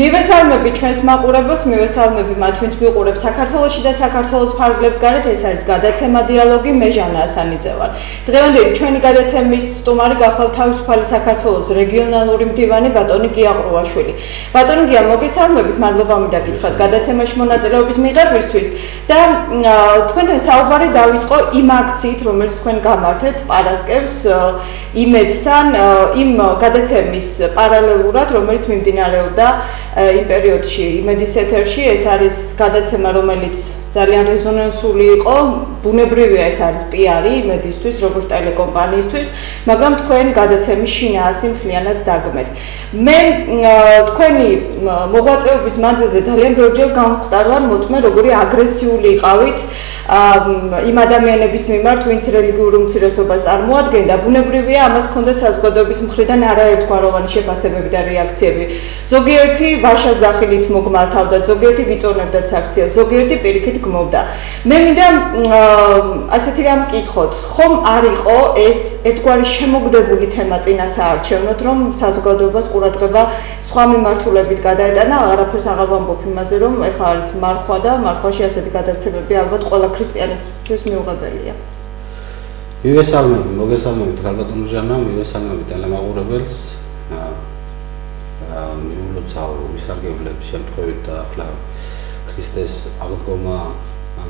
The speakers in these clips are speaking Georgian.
მივესალმები ჩვენს მაყურებელს, მივესალმები მათ, ვინც გვიყურებს საქართველოში და საქართველოს ფარგლებს გარეთ. ეს არის გადაცემა დიალოგი, მე ჟანა ასანიძე ვარ. დღევანდელი ჩვენი გადაცემის სტუმარი გახლავთ თავისუფალი საქართველოს რეგიონალური მდივანი ბატონი გია ყრუაშვილი. ბატონი გია, მოგესალმებით, მადლობა მიდაგითხრათ გადაცემაში მონაწილეობის მიღებისთვის და თქვენთან საუბარი დავიწყო იმ აქციით, რომელიც თქვენ გამართეთ პარასკევს იმედთან, იმ გადაცემის პარალელურად, რომელიც მიმდინარეობდა იმ პერიოდში იმედის ეთერში. ეს არის გადაცემა, რომელიც ძალიან რეზონანსული იყო, ბუნებრივია ეს არის პიარი იმედისთვის, როგორც ტელეკომპანიისთვის, მაგრამ თქვენ გადაცემის შინაარსი მთლიანად დაგმეთ. მე თქვენი მოღვაწეობის მანძილზე ძალიან ბევრჯერ გამხვდარ ვარ მოწმე, როგორი აგრესიული იყავით იმ ადამიანების მიმართ, ვინც რელიგიურ უმცირესობას წარმოადგენდა. ბუნებრივია, ამას ჰქონდა საზოგადოების მხრიდან არაერთგვაროვანი შეფასებები და რეაქციები. ზოგიერთი ვაშას ზახილით მოგმართავდა, ზოგიერთი გიწონებდათ აქციას, ზოგიერთი პირიქით გმობდა. მე მინდა ასეთი რამ მკითხოთ, ხომ არ იყო ეს ერთგვარი შემოგდებული თემა წინასაარჩევნოდ, რომ საზოგადოებას ყურადღება სხვა მიმართულებით გადაეტანა? აღარაფერს აღარ ვამბობ იმაზე, რომ ეხლა არის მარხვა და მარხვაში ასეთი გადაცემები ალბათ ყველა ქრისტიანისთვის მიუღებელია. მივესალმები, მოგესალმებით ქალბატონო ჟანა, მივესალმებით ტელემაყურებელს. მიულოცავ ვისარგებლებ შემთხვევით და ახლა ქრისტეს აღდგომა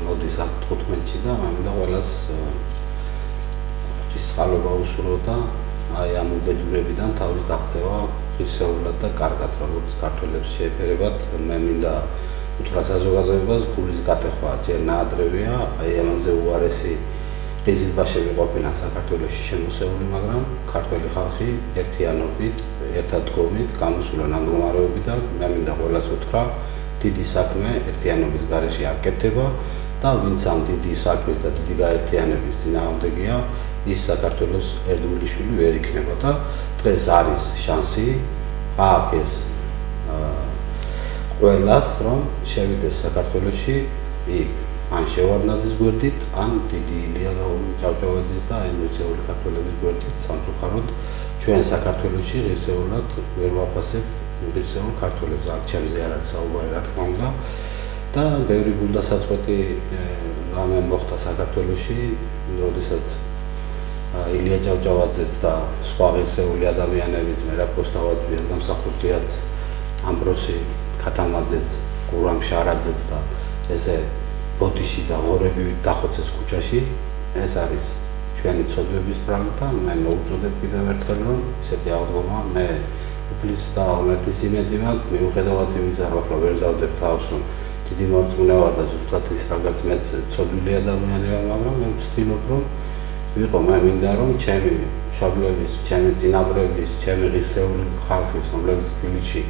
მოდის აქ 15-ში და მინდა ყველას ღვთის წყალობა უსურვო და აი ამ უბედურებიდან თავის დაღწევა ღირსეულად და კარგად, როგორც ქართველებს შეეფერებათ. მე მინდა უთხრა საზოგადოებას, გულის გატეხვა ჯერ ნაადრევია, აი ამაზე უარესი ყიზილბაშები ყოფილან საქართველოში შემოსეული, მაგრამ ქართველი ხალხი ერთიანობით, ერთადგომით გამოსულან ამ მდგომარეობიდან. მე მინდა ყველას უთხრა, დიდი საქმე ერთიანობის გარეშე აკეთება და ვინც ამ დიდი საქმის და დიდი გაერთიანების წინააღმდეგია, ის საქართველოს ერთგული შვილი ვერ იქნება და დღეს არის შანსი აქ ეს ყველას, რომ შევიდეს საქართველოში იქ ან შევარდნაძის გვერდით, ან დიდი ილია ჭავჭავაძის და ემოციური ქართველების გვერდით. სამწუხაროდ ჩვენ საქართველოში ღირსეულად ვერ ვაფასებთ ღირსეულ ქართველებს. აქ ჩემზე არ არის საუბარი, რა თქმა უნდა, და ბევრი გულდასაწყვეტი რამე მოხდა საქართველოში, როდესაც ილია ჭავჭავაძეც და სხვა ღირსეული ადამიანებიც, მერაბ კოსტავაძეც, გამსახურდიაც, ამბროსი ქათამაძეც, გურამ შარაძეც და ესე ბოდიში და ღორები დახოცეს ქუჩაში. ეს არის ჩვენი ცოდვების ბრალ და მე მოუწოდებ კიდევ ერთხელ, რომ ესეთი აღდგომა მე უფლის და ღმერთის იმედი მაქვს, მიუხედავად იმისა, რომ ახლა ვერ დავდებ თავს, რომ დიდი მორწმუნე ვარ და ზუსტად ის რაღაც მეც ცოდვილი ადამიანი ვარ, მაგრამ მე ვცდილობ, რომ ვიყო. მე მინდა, რომ ჩემი მშობლების, ჩემი წინაპრების, ჩემი ღირსეული ხალხის, რომლებიც თბილისში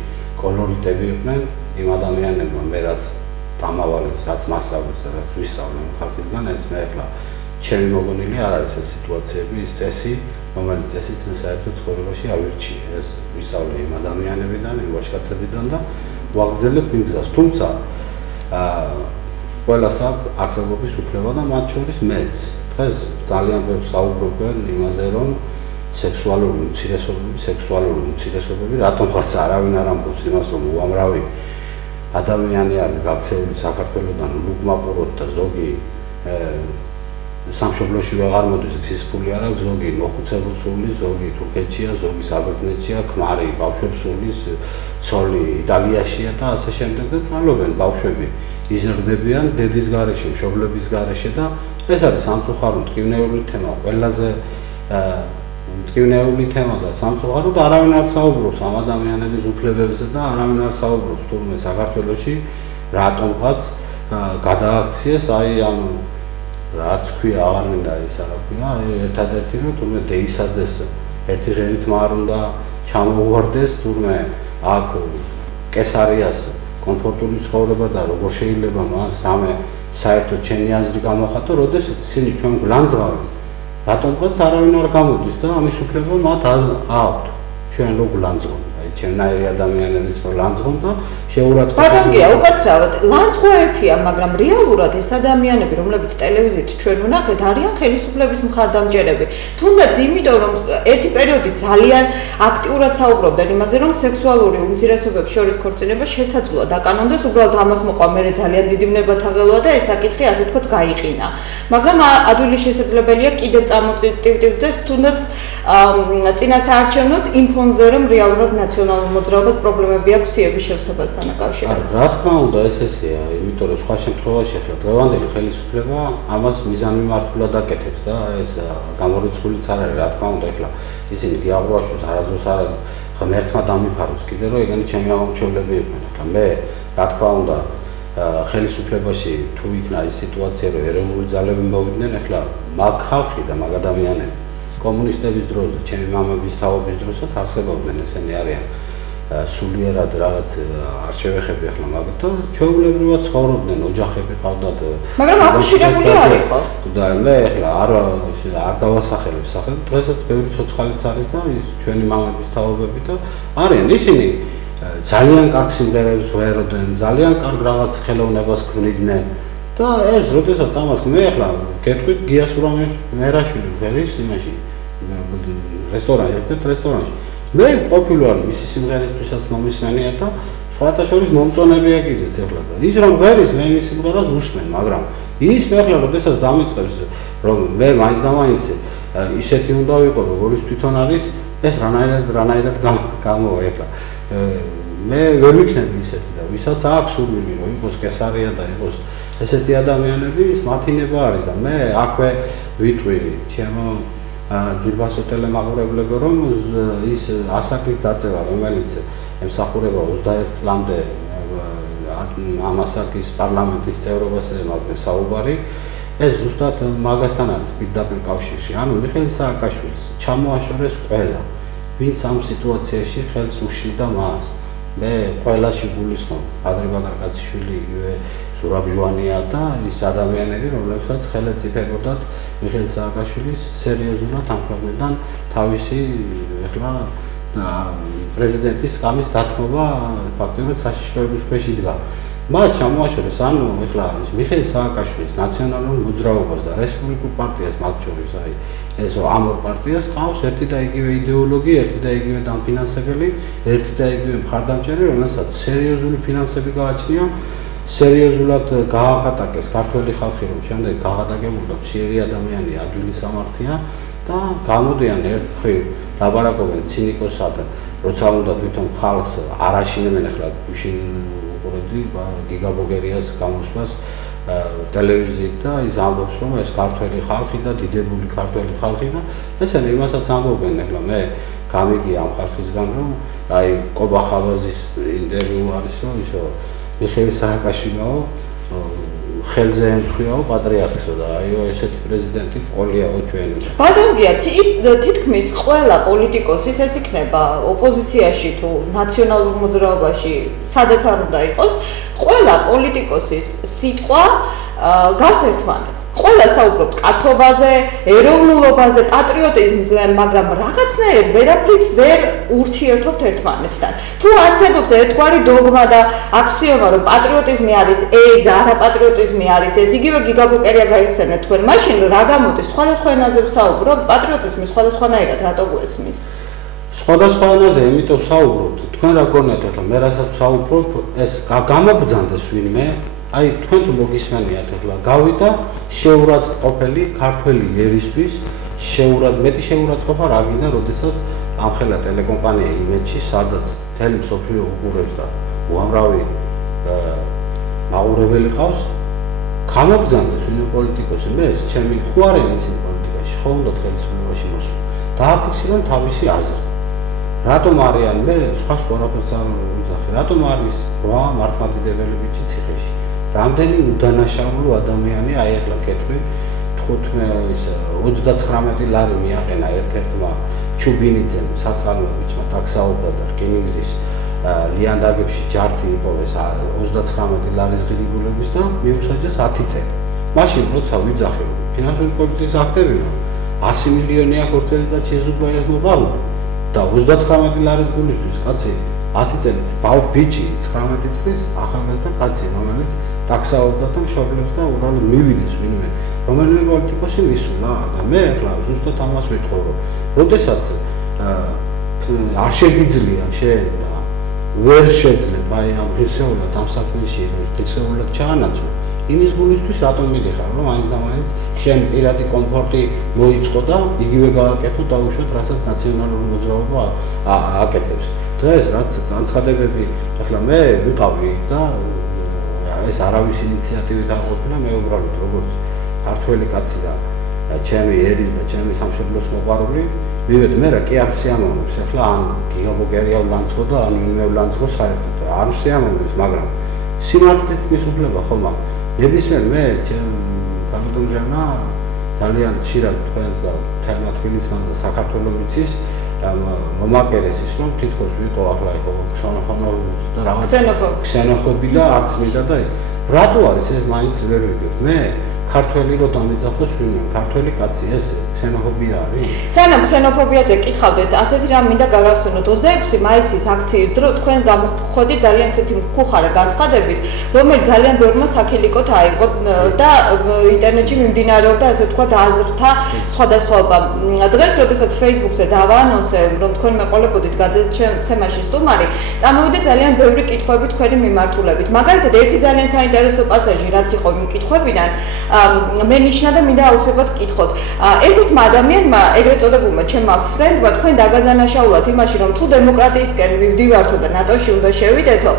კოლორიტები იყვნენ, იმ ადამიანებმა მე რაც დამავალეს, რაც მასწავლეს, რაც ვისწავლე ხალხისგან, ეს მე ახლა ჩემი მოგონილი არ არის ეს სიტუაციები, ის წესი, რომელიც წესით მე საერთოდ ცხოვრებაში ავირჩიე. ეს ვისწავლე იმ ადამიანებიდან, იმ ვაჟკაცებიდან და ვაგრძელებ იმ გზას. თუმცა ყველას აქვს არსებობის უფლება და მათ შორის მეც. დღეს ძალიან ბევრს საუბრობენ იმაზე, რომ სექსუალური უმცირესობები, რატომღაც არავინ არ ამბობს იმას, რომ უამრავი ადამიანი არის გაქცეული საქართველოდან ლუგმაპუროდ და ზოგი სამშობლოში ვეღარ მოდის, გზის ფული არ აქვს, ზოგი მოხუცებულ სულის, ზოგი თურქეთშია, ზოგი საბერძნეთშია, ქმარი ბავშვებს სულის, ცოლი იტალიაშია და ასე შემდეგ და წვალობენ ბავშვები იზრდებიან დედის გარეშე, მშობლების გარეშე და ეს არის სამწუხარო მტკივნეული თემა, ყველაზე მტკივნეული თემა და სამწუხაროდ არავინ არ საუბრობს ამ ადამიანების უფლებებზე და არავინ არ საუბრობს თურმე საქართველოში რატომღაც გადააქციეს აი ამ რაც ქვია აღარ მინდა ის რა ქვია, ერთადერთი რომ თურმე დეისაძეს ერთი ღერით არ უნდა ჩამოუვარდეს, თურმე აქ კესარიას კომფორტული ცხოვრება და როგორ შეიძლება მას რამე საერთოდ ჩემი აზრი გამოხატო, როდესაც ისინი ჩვენ გლანძღავენ. რატომღაც არავინ არ გამოდის და ამის უფლება მათ აქვთ. ჩვენ რო გლანძღავთ. ჩემნაირი ადამიანებიც რო ლანძღონ და შეურაცხყოფა. ბატონგია, უკაცრავად, ლანძღვა ერთია, მაგრამ რეალურად ეს ადამიანები, რომლებიც ტელევიზიით ჩვენ ვნახეთ, არიან ხელისუფლების მხარდამჭერები. თუნდაც იმიტომ, რომ ერთი პერიოდი ძალიან აქტიურად საუბრობდნენ იმაზე, რომ სექსუალური უმცირესობებს შორის ქორწინება შესაძლოა დაკანონდეს, უბრალოდ ამას მოყვა მე ძალიან დიდი ვნებათაღელოა და ეს საკითხი ასე ვთქვათ გაიყინა. მაგრამ ადვილი შესაძლებელია კიდევ წამოწივდეს თუნდაც წინასაარჩევნოდ იმ ფონზე, რომ რეალურად ნაციონალურ მოძრაობას პრობლემები აქვს სიების შევსებასთან დაკავშირებით. რა თქმა უნდა, ესეა, იმიტომ რომ სხვა შემთხვევაში ახლა დღევანდელი ხელისუფლება ამას მიზანმიმართულად აკეთებს და ეს გამორიცხულიც არ არის, რა თქმა უნდა, ახლა ისინი გიაღვაშოს არასდროს არ ღმერთმა დამიფაროს კიდე რომ ეგენი ჩემი ამომრჩევლები იყვნენ. ახლა მე რა თქმა უნდა ხელისუფლებაში თუ იქნა ის სიტუაცია, რომ ეროვნული ძალები მოვიდნენ, ახლა მაგ ხალხი და მაგ ადამიანები კომუნისტების დროს და ჩემი მამების თაობის დროსაც არსებობდნენ ესენი არიან სულიერად რაღაც არ შევეხები ახლა მაგათო ჩვეულებრივად ცხოვრობდნენ ოჯახები ყავდათ მაგრამ აფიშირებული არ იყო და მე ახლა არ დავასახელებ სახელს დღესაც ბევრი ცოცხალიც არის და ის ჩვენი მამების თაობები და არიან ისინი ძალიან კარგ სიმღერებს ვეროდნენ ძალიან კარგ რაღაც ხელოვნებას ქმნიდნენ და ეს როდესაც ამას მე ახლა გეტყვით გიას ურამის მერაშვილი ვერის იმაში რესტორანი ერთ რესტორანში მე ყოფილი ვარ მისი სიმღერისთვისაც მომისმენია და სხვათა შორის მომწონებია კიდეც ახლა და ის რომ ვერის მე მის სიმღერას უსმენ მაგრამ ის მე ახლა როდესაც დამიწყებს რომ მე მაინც და მაინც ისეთი უნდა ვიყო როგორც თვითონ არის ეს რანაირად გამოვა ახლა მე ვერ ვიქნები ისეთი და ვისაც აქვს სურვილი რომ იყოს კესარია და იყოს ესეთი ადამიანები ის მათინება არის და მე აქვე ვიტყვი ჩემო ძვირფასო ტელემაყურებლებო რომ ის ასაკის დაწევა რომელიც ემსახურება 21 წლამდე ამ ასაკის პარლამენტის წევრობაზე მაგდე საუბარი ეს ზუსტად მაგასთან არის პირდაპირ კავშირში ანუ მიხეილ სააკაშვილის ჩამოაშორეს ყველა ვინც ამ სიტუაციაში ხელს უშლიდა მას მე ყველაში გულისხმობ ადრე ბაგრატაშვილი იგივე სურაბჟვანია და ის ადამიანები რომლებსაც ხელით იფებოდათ მიხეილ სააკაშვილის სერიოზულად ამ ქვეყნიდან თავისი ახლა პრეზიდენტის სკამის დათმობა ფაქტობრივად საშიშროების ქვეშ იდგა მას ჩამოაშორეს ანუ ახლა მიხეილ სააკაშვილის ნაციონალურ მოძრაობას და რესპუბლიკურ პარტიას მათ შორის აი ეს ამ პარტიას ყავს ერთი და იგივე იდეოლოგია, ერთი და იგივე დამფინანსებელი, ერთი და იგივე მხარდამჭერი, რომელსაც სერიოზული ფინანსები გააჩნია, სერიოზულად გააღატაკეს ქართველი ხალხი, რომ შემდეგ გააღატაკებულდა მცირე ადამიანი ადვილი სამართია და გამოდიან ერთხელ ლაბარაკობენ ცინიკოსად, როცა უნდა თვითონ ხალხს არ აშინებენ ახლა გუშინ უყურებდი გიგაბოგერიას გამოსვლას ტელევიზიით და ის ამბობს რომ ეს ქართველი ხალხი და დიდებული ქართველი ხალხი და ესენი იმასაც ამბობენ ახლა მე გამიგი ამ ხალხისგან რომ აი კობა ხავაზის ინტერვიუ არის რომ ისო მიხეილ სააკაშვილო ხელზე ემთხვიაო პატრიარქსო და აიო ესეთი პრეზიდენტი ყოლიაო ჩვენი ბატონგია თითქმის ყველა პოლიტიკოსის ეს იქნება ოპოზიციაში თუ ნაციონალურ მოძრაობაში სადაც არ უნდა იყოს ყველა პოლიტიკოსის სიტყვა გავს ერთმანეთს. ყველა საუბრობთ კაცობაზე, ეროვნულობაზე, პატრიოტიზმზე, მაგრამ რაღაცნაირად ვერაფრით ვერ ურთიერთობთ ერთმანეთთან. თუ არსებობს ერთგვარი დოგმა და აქსიომა, რომ პატრიოტიზმი არის ეს და არაპატრიოტიზმი არის ეს, იგივე გიგაბოკერია გაიხსენეთ თქვენ, მაშინ რა გამოდის სხვადასხვა ენაზე ვსაუბრობ, პატრიოტიზმი სხვადასხვანაირად რატო გვესმის? სხვადასხვა ენაზე იმიტომ ვსაუბრობთ. თქვენ რა გქონიათ ახლა მე რასაც ვსაუბრობ, ეს გამოგბრძანდეს ვინმე აი თქვენ თუ მოგისმენიათ ახლა გავიდა შეურაცხყოფელი ქართველი ერისთვის მეტი შეურაცხყოფა რა გინდა როდესაც ამხელა ტელეკომპანია იმედში სადაც მთელი მსოფლიო უყურებს და უამრავი მაყურებელი ყავს გამოგბრძანდეს ვინმე პოლიტიკოსი მე ეს ჩემი ხო არ ვიცი პოლიტიკაში ხო უნდა ხელისუფლებაში მოსვლა დააფიქსირონ თავისი აზრი რატომ არიან მე სხვა ყველაფერს არ ვიძახი რატომ არის 8 მართლმადიდებელი ბიჭი ციხეში რამდენი უდანაშაულო ადამიანი აი ახლა კეთვი 29 ლარი მიაყენა ერთ-ერთმა ჩუბინიძემ საწყალო ბიჭმა ტაქსაობდა და რკინიგზის ლიანდაგებში ჯართი იყო ეს 39 ლარის ღირებულების და მიუსაჯეს 10 წელი. მაშინ როცა ვიძახე ფინანსური პოლიციის აქტებია 100 მილიონი აქ 2 წელიწად შეზღუდვას მოვავ და 39 ლარის გულისთვის კაცი 10 წელიწად ბავ ბიჭი 19 წლის ახალგაზრდა კაცი რომელიც ტაქსაობდა და მშობლებს და უბრალოდ მივიდეს ვინმე რომელიმე პოლიტიკოსი მისულა და მე ახლა ზუსტად ამას ვიტყო რომ როდესაც არ შეგიძლია შენ და ვერ შეძლებ აი ამ ღირსეულად ამ საქმეში ღირსეულად ჩაანაცვლო იმის გულისთვის რატომ მიდიხარ რომ მაინც და მაინც შენ პირადი კომფორტი მოიწყო და იგივე გააკეთო დაუშვათ რასაც ნაციონალური მოძრაობა აკეთებს დღეს რაც განცხადებები ახლა მე ვიყავი და ეს არავის ინიციატივით არ ყოფილა მე უბრალოდ როგორც ქართველი კაცი და ჩემი ერის და ჩემი სამშობლოს მოყვარული მივედი მე რა კი არ სიამოვნებს ახლა ან გიგაბოგერია ვლანცო და ან ვინმე ვლანცო საერთოდ არ სიამოვნებს მაგრამ სიმართლის თქმის უფლება ხომ აქვს ნებისმიერ მე ჩემ გამოდომჟანა ძალიან ხშირად თქვენს და თემა თბილისმაც და საქართველოს ვიცის მომაკერეს ის რომ თითქოს ვიყო ახლა იყო ქსენოფობი და რაღაც ქსენოფობი და არც მინდა და ის რატო არის ეს მაინც ვერ ვიგებ მე ქართველი რო დამიძახოს ვინმე ქართველი კაცი ეს ქსენოფობია არის სანამ ქსენოფობიაზე კითხავდეთ ასეთი რამ მინდა გაგახსენოთ 26 მაისის აქციის დროს თქვენ გამოხდით ძალიან ისეთი მკუხარა განცხადებით რომელიც ძალიან ბევრმა საქილიკოთ აიღო და ინტერნეტში მიმდინარეობდა ასე ვთქვათ აზრთა სხვადასხვაობა დღეს როდესაც Facebook-ზე დავაანონსე რომ თქვენ მეყოლებოდით გადაცემაში სტუმარი წამოვიდა ძალიან ბევრი კითხვები თქვენი მიმართულებით მაგალითად ერთი ძალიან საინტერესო პასაჟი რაც იყო იმ კითხვებიდან მე ნიშნა და მინდა აუცილებლად კითხოთ. ერთ-ერთმა ადამიანმა, ეგრეთ წოდებულმა ჩემმა ფრენდმა თქვენ დაგადანაშაულად იმაში, რომ თუ დემოკრატიისკენ მივდივართო და ნატოში უნდა შევიდეთო,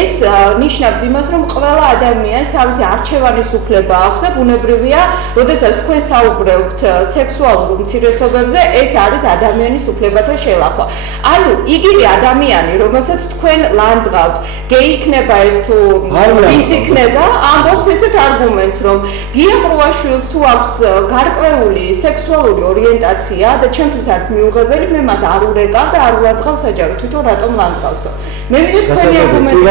ეს ნიშნავს იმას, რომ ყველა ადამიანს თავისი არჩევანის უფლება აქვს და ბუნებრივია, როდესაც თქვენ საუბრობთ სექსუალურ უმცირესობებზე, ეს არის ადამიანის უფლებათა შელახვა. ანუ იგივე ადამიანი, რომელსაც თქვენ ლანძღავთ, გეი იქნება ეს თუ ის იქნება, ამბობს ესეთ არგუმენტს, რომ გიაყრუაშვილს თუ აქვს გარკვეული სექსუალური ორიენტაცია და ჩემთვის არც მიუღებელი, მე მას არ ურეკავ და არ ვლანძღავ საჯარო, თვითონ რატომ ლანძღავსო. მე მინდა თქვენი არგუმენტი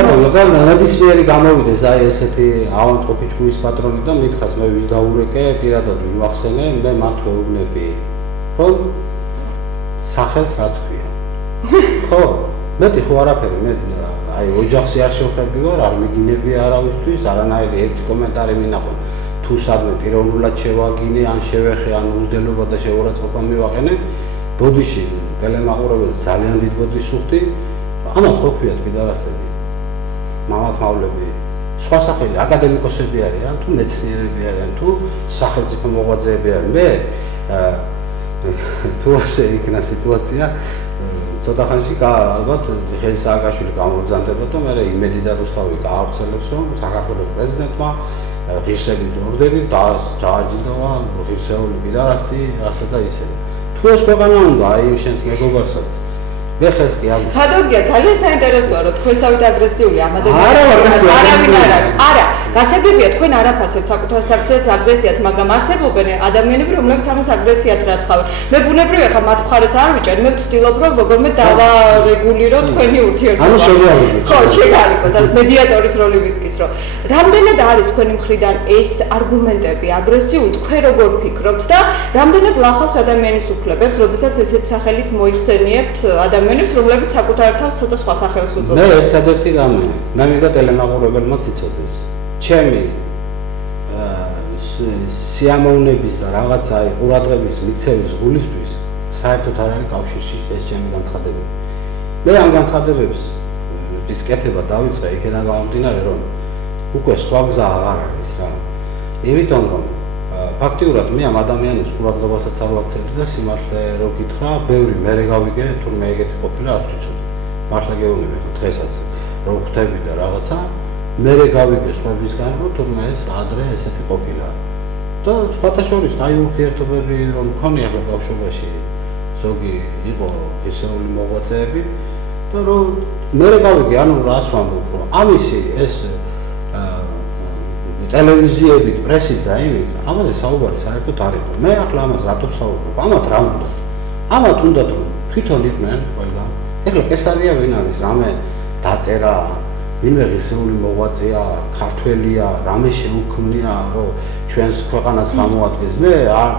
ნებისმიერი გამოვიდეს აი ესეთი ავადმყოფი ჯგუფის პატრონი და მითხრას მე ვის დაურეკე, პირადად ვიმახსენე, მე მათ ვეუბნები, რომ სახელს რაც ქვია. ხო, მეტი ხო არაფერი, მე აი ოჯახში არ შევხედი ვარ, არ მიგინები არავისთვის, არანაირი ერთი კომენტარი მინახო. თუ სადმე პიროვნულად შევაგინე, ან შევეხე, ან უზრდელობა და შეურაცხყოფა მივაყენე, ბოდიში ტელემაყურებელს ძალიან დიდ ბოდიშს ვხვდი, ამათ ხო ქვიათ პიდარასტები, მამათმავლები, სხვა სახელი აკადემიკოსები არიან, თუ მეცნიერები არიან, თუ სახელმწიფო მოღვაწეები არიან. მე თუ ასე იქნა სიტუაცია, ცოტა ხანში ალბათ მიხეილ სააკაშვილი გამოგზავნება და მე იმედი და რუსთავი გაავრცელებს, რომ საქართველოს პრეზიდენტმა ღირსების ორდენი დააჯილდოვა ღირსეული პიდარასტი, ასე და ისე. თუ ეს ქვეყანა უნდა აი იმ შენს მეგობარსაც მე ხელს კი ამუშავებ. ხადოგია, ძალიან საინტერესოა, რომ თქვენსავით აგრესიული ამ არა, გასაგებია თქვენ არაფასებთ საკუთარ საქციელს აგრესიად, მაგრამ არსებობენ ადამიანები, რომლებიც ამას აგრესიად რაცხავენ. მე ბუნებრივია ხა მათ მხარეს არ ვიჭერ, მე ვცდილობ, რომ როგორმე დავარეგულირო თქვენი ურთიერთობა. ანუ შეგარიგოთ. ხო, შეგარიგოთ და მედიატორის როლი ვიკისრო. რამდენად არის თქვენი მხრიდან ეს არგუმენტები აგრესიული, თქვენ როგორ ფიქრობთ და რამდენად ლახავს ადამიანის უფლებებს, როდესაც ესეთ სახელით მოიხსენიებთ ადამიანებს, რომლებიც საკუთარ თავს ცოტა სხვა სახელს უწოდებენ. მე ერთადერთი რამე, მე მინდა ტელემაყურებელმა იცოდეს. ჩემი სიამოვნების და რაღაცა ყურადღების მიქცევის გულისთვის საერთოდ არ არის კავშირში ეს ჩემი განცხადებები. მე ამ განცხადებებს ის კეთება დავიწყე იქიდან გამომდინარე, რომ უკვე სხვა გზა აღარ არის რა. იმიტომ რომ ფაქტიურად მე ამ ადამიანებს ყურადღებასაც არ ვაქცევდი და სიმართლე რო გითხრა, ბევრი მერე გავიგე, თურმე ეგეთი ყოფილა არ ვიცოდი. მართლა გეუბნები დღესაც რო ხვდები და რაღაცა მერე გავიგე სხვებისგან, რომ თურმე ეს ადრე ესეთი ყოფილა. და სხვათა შორის აი ურთიერთობები რომ მქონია ახლა ბავშვობაში ზოგი იყო ისეული მოღვაწეები და რომ მერე გავიგე, ანუ რას ვამბობ, რომ ამისი ეს ტელევიზიებით, პრესით და იმით, ამაზე საუბარი საერთოდ არ იყო. მე ახლა ამას რატო ვსაუბრობ? ამათ რა უნდა? ამათ უნდა თუ თვითონ იყვნენ ყველგან. ეხლა კესარია ვინ არის? რამე დაწერა, ვინმე ღირსეული მოღვაწეა, ქართველია, რამე შეუქმნია, რომ ჩვენს ქვეყანას გამოადგენს. მე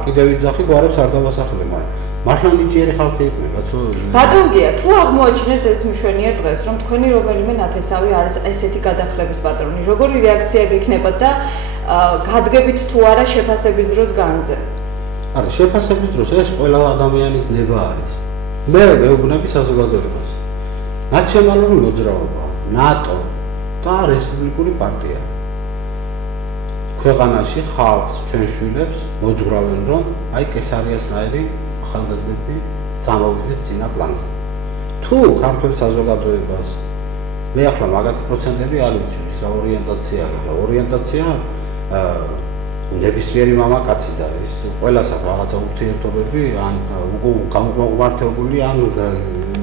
კიდევ ვიძახი გვარებს არ დავასახლე, მაგრამ მართლა ნიჭიერი ხალხი იყვნენ, კაცო. ბატონგია, თუ აღმოაჩინეთ ერთ მშვენიერ დღეს, რომ თქვენი რომელიმე ნათესავი არის ესეთი გადახლების პატრონი, როგორი რეაქცია გექნებათ და გადგებით თუ არა შეფასების დროს განზე? არა, შეფასების დროს ეს ყველა ადამიანის ნება არის. მე ვეუბნები საზოგადოებას. ნაციონალური მოძრაობა, ნატო და რესპუბლიკური პარტია. ქვეყანაში ხალხს, ჩვენ შვილებს მოძღვრავენ, რომ აი კესარიასნაირი ახალგაზრდები წამოვიდეს წინა პლანზე. თუ ქართულ საზოგადოებას მე ახლა მაგათი პროცენტები არ ვიცი, რა ორიენტაცია აქვს. ორიენტაცია ნებისმიერი მამაკაცი და ის ყველას აქვს რაღაცა ურთიერთობები, ან გამომართებული, ან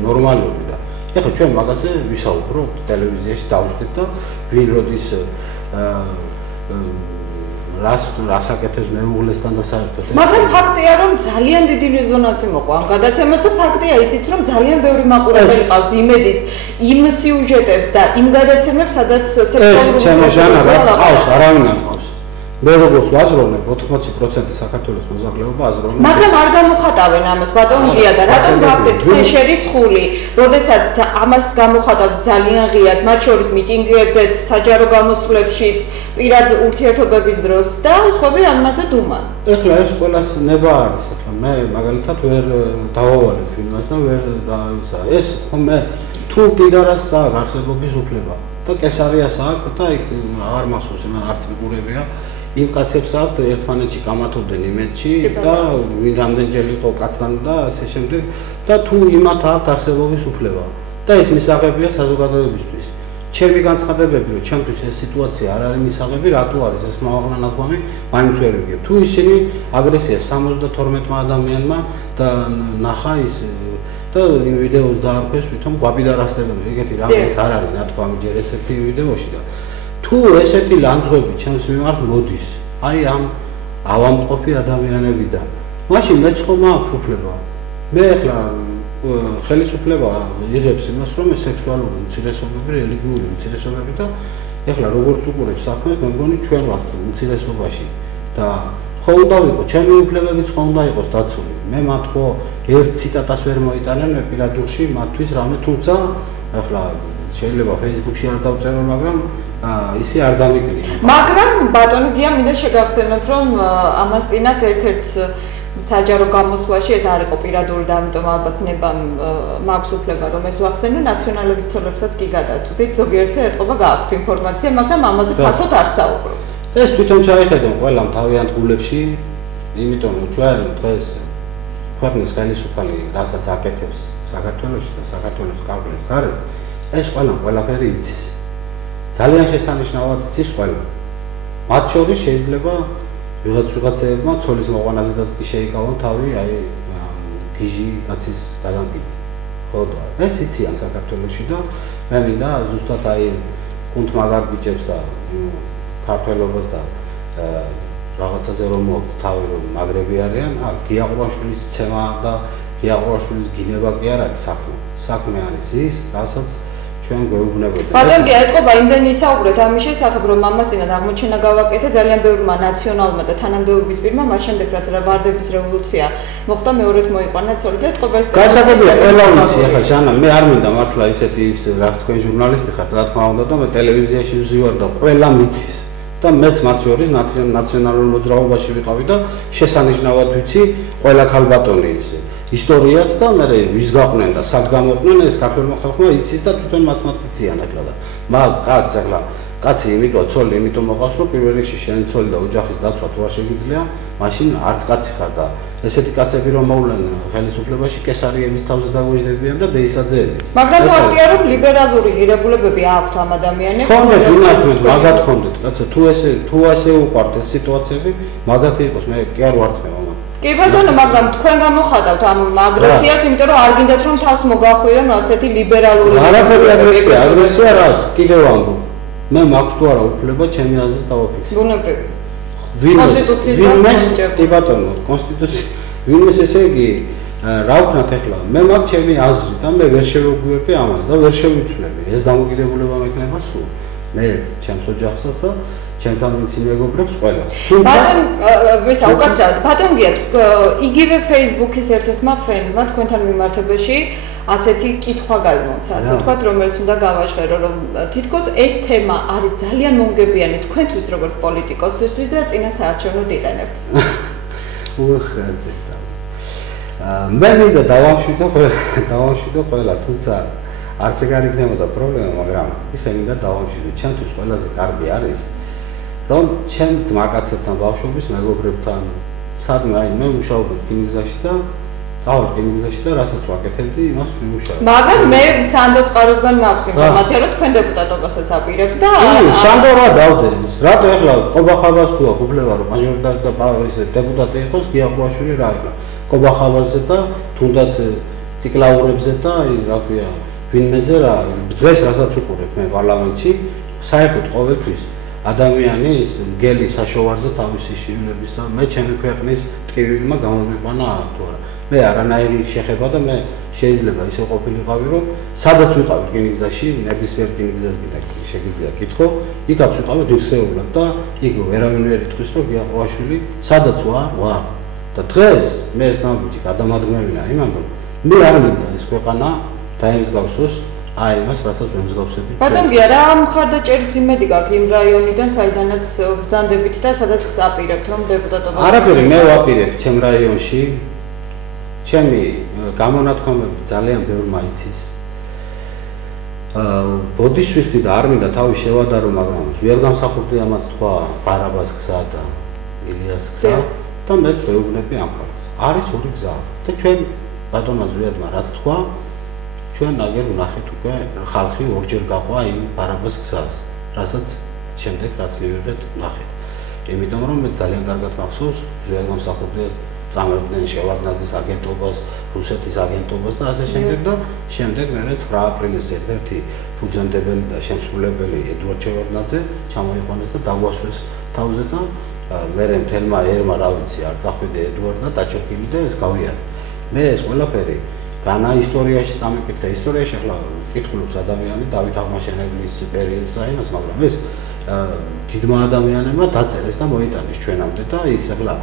ნორმალური და ეხლა ჩვენ მაგაზე ვისაუბროთ ტელევიზიაში დავждეთ და ვინ როდის რას აკეთებს მეუღლესთან და საერთოდ. მაგრამ ფაქტია, რომ ძალიან დიდი რეზონანსი მოყვა ამ გადაცემას და ფაქტია ისიც, რომ ძალიან ბევრი მაყურებელი ყავს იმედის იმ სიუჟეტებს და იმ გადაცემებს, სადაც სექსუალური ჩემო ჟანა რაც ყავს, არავინ არ ყავს. მე როგორც ვაზროვნებ 80% საქართველოს მოსახლეობა აზროვნებს. მაგრამ არ გამოხატავენ ამას ბატონგია და რატომ გავხდეთ თქვენ შერისხული, როდესაც ამას გამოხატავთ ძალიან ღიად, მათ შორის მიტინგებზეც, საჯარო გამოსვლებშიც, პირად ურთიერთობების დროს და სხვები ამაზე დუმან. ეხლა ეს ყველას ნება არის, ეხლა მე მაგალითად ვერ დავავალებ იმას და ვერ ისა. ეს ხომ თუ კიდარას აქვს არსებობის უფლება და კესარიას აქვს და იქ აღარ მახსოვს, არც მიგურებია. იმ კაცებს აქვთ ერთმანეთში კამათობდნენ იმედში და ვინ რამდენჯერ იყო კაცთან და ასე შემდეგ და თუ იმათ აქვთ არსებობის უფლება და ეს მისაღებია საზოგადოებისთვის. ჩემი განცხადებები, რომ ჩემთვის ეს სიტუაცია არ არის მისაღები, რატო არის ეს მაღლა ნათქვამი, მაინც ვერ ვიგებ. თუ ისინი აგრესია 72 ადამიანმა და ნახა ის და იმ ვიდეოს დაარქვეს თვითონ გვაბიდარასდებენ, ეგეთი რამე არ არის ნათქვამი ჯერ ესეთი ვიდეოში და თუ ესეთი ლანძღვები ჩემს მიმართ მოდის, აი ამ ავამყოფი ადამიანებიდან, მაშინ მეც ხომ აქვს უფლება. მე ახლა ხელისუფლება იღებს იმას, რომ სექსუალური უმცირესობები, რელიგიური უმცირესობები და ახლა როგორც უყურებს საქმეს, მე მგონი ჩვენ ვართ უმცირესობაში და ხო უნდა ვიყო, ჩემი უფლებებიც ხო უნდა იყოს დაცული. მე მათ ხო ერთ ციტატას ვერ მოიტანენ მე პირადურში მათთვის რამე, თუმცა ახლა შეიძლება Facebook-ში არ დავწერო, მაგრამ ისე არ დამიკრია. მაგრამ ბატონო გია მინდა შეგახსენოთ, რომ ამას წინათ ერთ-ერთ საჯარო გამოსვლაში ეს არ იყო პირადული და ამიტომ ალბათ ნებამ მაქვს უფლება რომ ეს ვახსენო, ნაციონალების ცოლებსაც კი გადაწვდით, ზოგიერთი ეტყობა გააქვთ ინფორმაცია, მაგრამ ამაზე ფართოდ არ საუბრობთ. ეს თვითონ ჩაიხედენ ყველამ თავიანთ გულებში, იმიტომ რომ ჩვენ დღეს ქვეყნის ხელისუფალი რასაც აკეთებს საქართველოში და საქართველოს კავშირის გარეთ, ეს ყველაფერი იცის. ძალიან შესანიშნავად იცის ყველა. მათ შორის შეიძლება ვიღაცებმა ცოლის მოყვანაზედაც კი შეიკავონ თავი, აი გიჟი კაცის გადამყიდვა. ხო და ეს იციან საქართველოში და მე მინდა ზუსტად აი კუნთმაგარ ბიჭებს და ქართველობას და რაღაცაზე რომ თავი რომ მაგრები არიან, გია ყურაშვილის ცემა და გია ყურაშვილის გინება კი არ არის საქმე. საქმე არის ის, რასაც ჩვენ გვეუბნებოდნენ. ბატონო, ეტყობა იმდენი ისაუბრეთ ამის შესახებ, რომ ამასინად აღმოჩენა გავაკეთე ძალიან ბევრმა ნაციონალმა და თანამდებობის პირმა, მას შემდეგ რაც ვარდების რევოლუცია მოხდა, მეორედ მოიყვანა ცოლი და ეტყობა ეს გასაგებია ყველა ვიცი, ახლა ჟანა, მე არ მინდა მართლა ისეთი ის რა თქვენ ჟურნალისტი ხართ, რა თქმა უნდა და მე ტელევიზიაში ვზივარ და ყველა მიცის. და მეც მათ შორის ნაციონალურ მოძრაობაში ვიყავი და შესანიშნავად ვიცი ყველა ქალბატონი ისე ისტორიაც და მე ვის გაყვნენ და სად გამოყვნენ ეს ქართულმა ხალხმა იცის და თვითონ მათ იციან ახლა და მაგ კაცს ახლა კაცი იმიტომ ცოლი იმიტომ მოყავს რომ პირველ რიგში შენი ცოლი და ოჯახის დაცვა თუ არ შეგიძლია მაშინ არც კაცი ხარ და ესეთი კაცები რომ მოვლენ ხელისუფლებაში კესარიების თავზე დაგვეждებიან და დეისაძეებიც მაგრამ ფაქტია რომ ლიბერალური ღირებულებები აქვთ ამ ადამიანებს ხონდეთ უნარჩვით მაგათ ხონდეთ კაცო თუ ესე უყვართ ეს სიტუაციები მაგათი იყოს მე კი არ ვარტყევ ამან კი ბატონო მაგრამ თქვენ გამოხატავთ ამ აგრესიას იმიტომ რომ არ გინდათ რომ თავს მოგახვიონ ასეთი ლიბერალური არაფერი აგრესია რა კიდევ ამბობ მე მაქვს თუ არა უფლება ჩემი აზრით დავაფიქსირო ბუნებრივი ვინმეს კი ბატონო კონსტიტუცია ვინმეს ესე იგი რა ვქნათ ახლა მე მაგ ჩემი აზრი და მე ვერ შევეგვიებდი ამას და ვერ შევიცვლები ეს დამოკიდებულება მექნება სულ მე ჩემს ოჯახსაც და ჩემთან ვიცი მეგობრებს ყველას ბატონ ვისა უკაცრავად ბატონ გიათ იგივე Facebook-ის ერთ-ერთმა ფრენდმა თქვენთან მიმართებაში ასეთი კითხვა გადმოცა ასე ვთქვათ რომელიც უნდა გავაჟღერო რომ თითქოს ეს თემა არის ძალიან მომგებიანი თქვენთვის როგორც პოლიტიკოსისთვის და წინა საარჩევნოდ იყენებთ მე მინდა დავამშვიდო ყველა თუმცა არც ეგ არ იქნებოდა პრობლემა მაგრამ ისე მინდა დავამშვიდო ჩემთვის ყველაზე კარგი არის რომ ჩემ ძმაკაცებთან ბავშვობის მეგობრებთან სადმე აი მე მუშაობდი რკინიგზაში და წავალ რკინიგზაში და რასაც ვაკეთებდი იმას ვიმუშავებდი მაგრამ მე სანდო წყაროსგან მაქვს ინფორმაცია რომ თქვენ დეპუტატობასაც აპირებთ და სანდო რა დავდენის რატო ახლა ყობახაბას თუ აქვს უფლება რომ მაჟორიტარი და ისე დეპუტატი იყოს გიაყუაშვილი რა იქნება ყობახაბაზე და თუნდაც ციკლაურებზე და რა ქვია ვინმეზე რა დღეს რასაც უყურებ მე პარლამენტში საერთოდ ყოველთვის ადამიანის გელი საშოვარზე თავისი შივლების და მე ჩემი ქვეყნის ტკივილმა გამომიყვანა თუ არა მე არანაირი შეხება და მე შეიძლება ისე ყოფილიყავი რომ სადაც ვიყავი რკინიგზაში ნებისმიერ რკინიგზას შეგიძლია კითხო იქაც ვიყავი ღირსეულად და იქ ვერავინ ვერ იტყვის რომ გიაყუაშვილი სადაც ვარ და დღეს მე ეს ნაბიჯი გადამადგმევინა იმან რომ მე არ მინდა ეს ქვეყანა დაემსგავსოს აი მას რასაც ვემსგავსები ბატონ გია რა მხარდაჭერის იმედი გაქვს იმ რაიონიდან საიდანაც ბრძანდებით და სადაც აპირებთ რომ დეპუტატობა არაფერი მე ვაპირებ ჩემ რაიონში ჩემი გამონათქვამები ძალიან ბევრმა იცის ბოდიშვიხტი და არ მინდა თავი შევადარო მაგრამ ვერ გამსახურდი ამას თქვა ბარაბას გზა და ილიას გზა და მეც ვეუბნები ამ ხალხს არის ორი გზა და ჩვენ ბატონმა ზვიადმა რაც თქვა ჩვენ აგერ ვნახეთ უკვე ხალხი ორჯერ გაყვა იმ ბარაბას გზას რასაც შემდეგ რაც მივიღეთ ვნახეთ იმიტომ რომ მე ძალიან კარგად მახსოვს ზვიად გამსახურდიას წამებდნენ შევარდნაძის აგენტობას რუსეთის აგენტობას და ასე შემდეგ და შემდეგ მე 9 აპრილის ერთ-ერთი ფუძემდებელი და შემსრულებელი ედუარდ შევარდნაძე ჩამოიყვანეს და დაგვასვეს თავზე და მე მთელმა ერმა რა ვიცი არ წახვიდე ედუარდ და დაჭოქილი და ეს გავიარე მე ეს ყველაფერი განა ისტორიაში წამიკითხე ისტორიაში ახლა კითხულობს ადამიანი დავით აღმაშენებლის პერიოდს და იმას მაგრამ ეს დიდმა ადამიანებმა დაწერეს და მოიტანეს ჩვენამდე და ის ახლა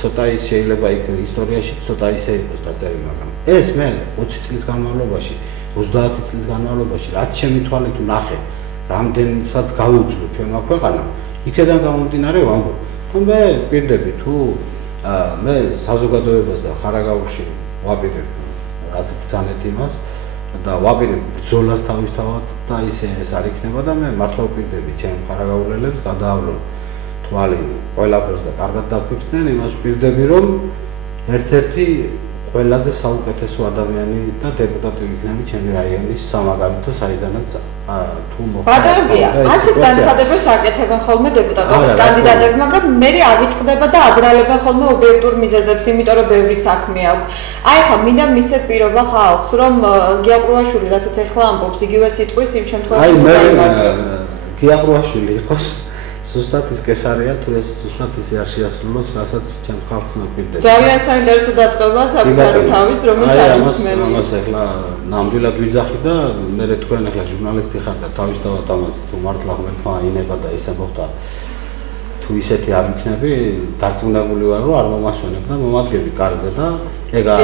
ცოტა ის შეიძლება იქ ისტორიაში ცოტა ისე იყოს დაწერილი მაგრამ ეს მე 20 წლის განმავლობაში 30 წლის განმავლობაში რაც ჩემი თვალით ვნახე რამდენსაც გაუძლო ჩვენმა ქვეყანამ იქედან გამომდინარე ვამბობ რომ მე პირდები თუ მე საზოგადოებას და ხარაგაულში ვაპირებ რაც ბრძანეთ იმას და ვაპირებ ბრძოლას თავისთავად და ისე ეს არ იქნება და მე მართლა ვპირდები ჩემ ხარაგაულელებს გადაავლო თვალი ყველაფერს და კარგად დაფიქრდნენ იმას ვპირდები რომ ერთ-ერთი ყველაზე საუკეთესო ადამიანი და დეპუტატი იქნება ჩემი რაიონის სამაგალითო საიდანაც თუ ბატონია ასეთ განცხადებებს აკეთებენ ხოლმე დეპუტატობის კანდიდატები მაგრამ მე ავიწყდება და აბრალებენ ხოლმე ობიექტურ მიზეზებს იმიტომ რომ ბევრი საქმე აქვს აი ხა მინდა მისცეთ პირობა ხალხს რომ გიაყრუაშვილი რასაც ახლა ამბობს იგივე სიტყვის იმ შემთხვევაში აი მე გიაყრუაშვილი იყოს ზუსტად ის კესარია თუ ეს ზუსტად ისე არ შეასრულოს რასაც ჩემ ხალხს მოგპირდება ძალიან საინტერესო დაწყება საკუთარი თავის რომელიც არის მსმენელი ამას ახლა ნამდვილად ვიძახი და მე თქვენ ახლა ჟურნალისტი ხარ და თავისთავად ამას თუ მართლა ღმერთმა აინება და ისე მოხდა თუ ისეთი არ ვიქნები დარწმუნებული ვარ რომ არ მომასვენებ და მომადგები კარზე და ეგა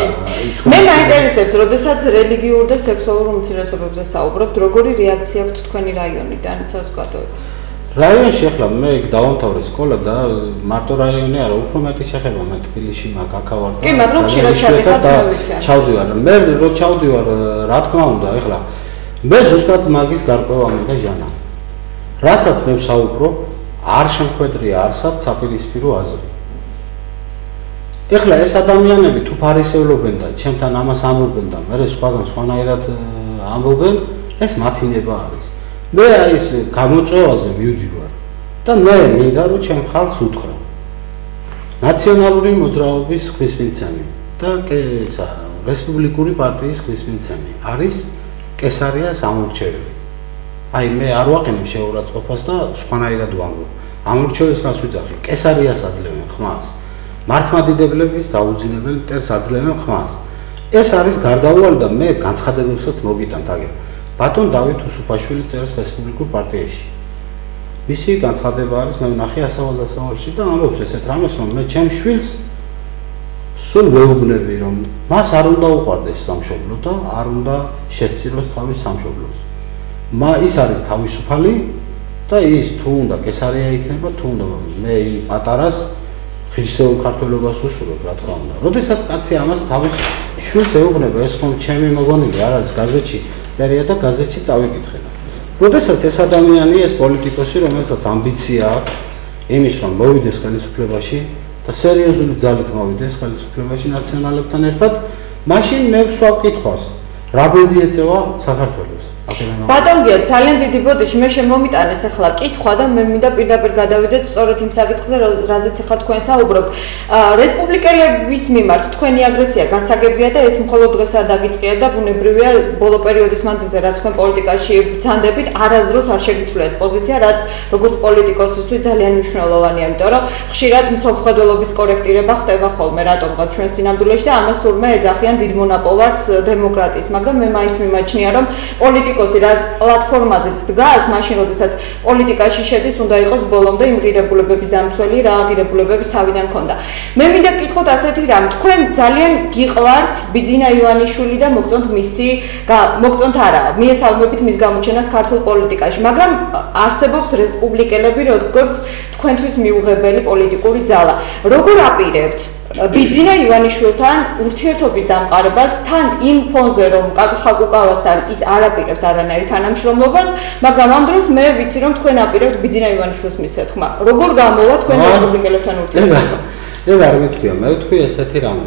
მე მაინტერესებს როდესაც რელიგიურ და სექსუალურ უმცირესობებზე საუბრობთ როგორი რეაქცია აქვს თქვენი რაიონიდან საზოგადოების რაიონში ახლა მე იქ დავამთავრე სკოლა და მარტო რაიონი არა უფრო მეტი შეხება მე თბილისში მაგ აქავარ და კი მაგრამ ხშირად ჩავდივარ მე რო ჩავდივარ რა თქმა უნდა ახლა მე ზუსტად მაგის გარკვევა მინდა ჟანა რასაც მე ვსაუბრობ არ შემხედრია არსად საპირისპირო აზრი ახლა ეს ადამიანები თუ ფარისევლობენ და ჩემთან ამას ამბობენ და მე სხვაგან სხვანაირად ამბობენ ეს მათი ნება არის მე ის გამოწვევაზე მივდივარ და მე მინდა რომ ჩემ ხალხს უთხრა ნაციონალური მოძრაობის ხმისმიცემი და რესპუბლიკური პარტიის ხმისმიცემი არის კესარიას ამორჩეველი აი მე არ ვაყენებ შეურაცხყოფას და სხვანაირად ვამბობ ამორჩეველს რას ვიძახი კესარიას აძლევენ ხმას მართლმადიდებლების დაუძინებელ მტერს აძლევენ ხმას ეს არის გარდაუვალი და მე განცხადებებსაც მოგიტანთ აგერ. ბატონ დავით უსუფაშვილი წერს რესპუბლიკურ პარტიაში. მისი განცხადება არის მე ვნახე ასავალ-დასავალში და ამბობს ესეთ რამეს რომ მე ჩემ შვილს სულ ვეუბნები რომ მას არ უნდა უყვარდეს სამშობლო და არ უნდა შეცილოს თავის სამშობლოს. ის არის თავისუფალი და ის თუ უნდა კესარია იქნება, თუ უნდა მე იმ პატარას ღირსეულ ქართველობას უსურვებ, რა თქმა უნდა. როდესაც კაცი ამას თავის შვილს ეუბნება, ეს ხომ ჩემი მოგონილი არ არის გაზეთში წერია და გაზეთში წავიკითხე. როდესაც ეს ადამიანი, ეს პოლიტიკოსი, რომელსაც ამბიცია აქვს იმის რომ მოვიდეს ხელისუფლებაში და სერიოზული ძალით მოვიდეს ხელისუფლებაში ნაციონალებთან ერთად, მაშინ მე ვსვავ კითხვას, რა ბედი ეწევა საქართველოს. ბატონ გია, ძალიან დიდი ბოდიში მე შემომიტანეს ახლა კითხვა და მე მინდა პირდაპირ გადავიდეთ სწორედ იმ საკითხზე, რაზეც ახლა თქვენ საუბრობთ. რესპუბლიკელების მიმართ თქვენი აგრესია გასაგებია და ეს მხოლოდ დღეს არ დაგიწყია და ბუნებრივია ბოლო პერიოდის მანძილზე, რაც თქვენ პოლიტიკაში ბრძანდებით, არასდროს არ შეგიცვლიათ პოზიცია, რაც როგორც პოლიტიკოსისთვის ძალიან მნიშვნელოვანია, იმიტომ რომ ხშირად მსოფლმხედველობის კორექტირება ხდება ხოლმე რატომღაც ჩვენს წინამდვილეში და ამას თურმე ეძახიან დიდ მონაპოვარს დემოკრატიის, მაგრამ მე მაინც მიმაჩნია რომ პოლიტიკოსი რა პლატფორმაზეც დგას, მაშინ როდესაც პოლიტიკაში შედის, უნდა იყოს ბოლომდე იმ ღირებულებების დამცველი, რა ღირებულებების თავიდან ქონდა. მე მინდა გკითხოთ ასეთი რამ, თქვენ ძალიან გიყვართ ბიძინა ივანიშვილი და მოგწონთ მისი, მოგწონთ არა, მიესალმებით მის გამოჩენას ქართულ პოლიტიკაში, მაგრამ არსებობს რესპუბლიკელები, როგორც თქვენთვის მიუღებელი პოლიტიკური ძალა. როგორ აპირებთ ბიძინა ივანიშვილთან ურთიერთობის დამყარებას თან იმ ფონზე რომ კაკუხაკუკავასთან ის არ აპირებს არანაირ თანამშრომლობას, მაგრამ ამ დროს მე ვიცი რომ თქვენ აპირებთ ბიძინა ივანიშვილს მის თქმა. როგორ გამოვა თქვენ რესპუბლიკელებთან ურთიერთობა? ეგ არ მეთქვია, მე ვთქვი ესეთი რამე.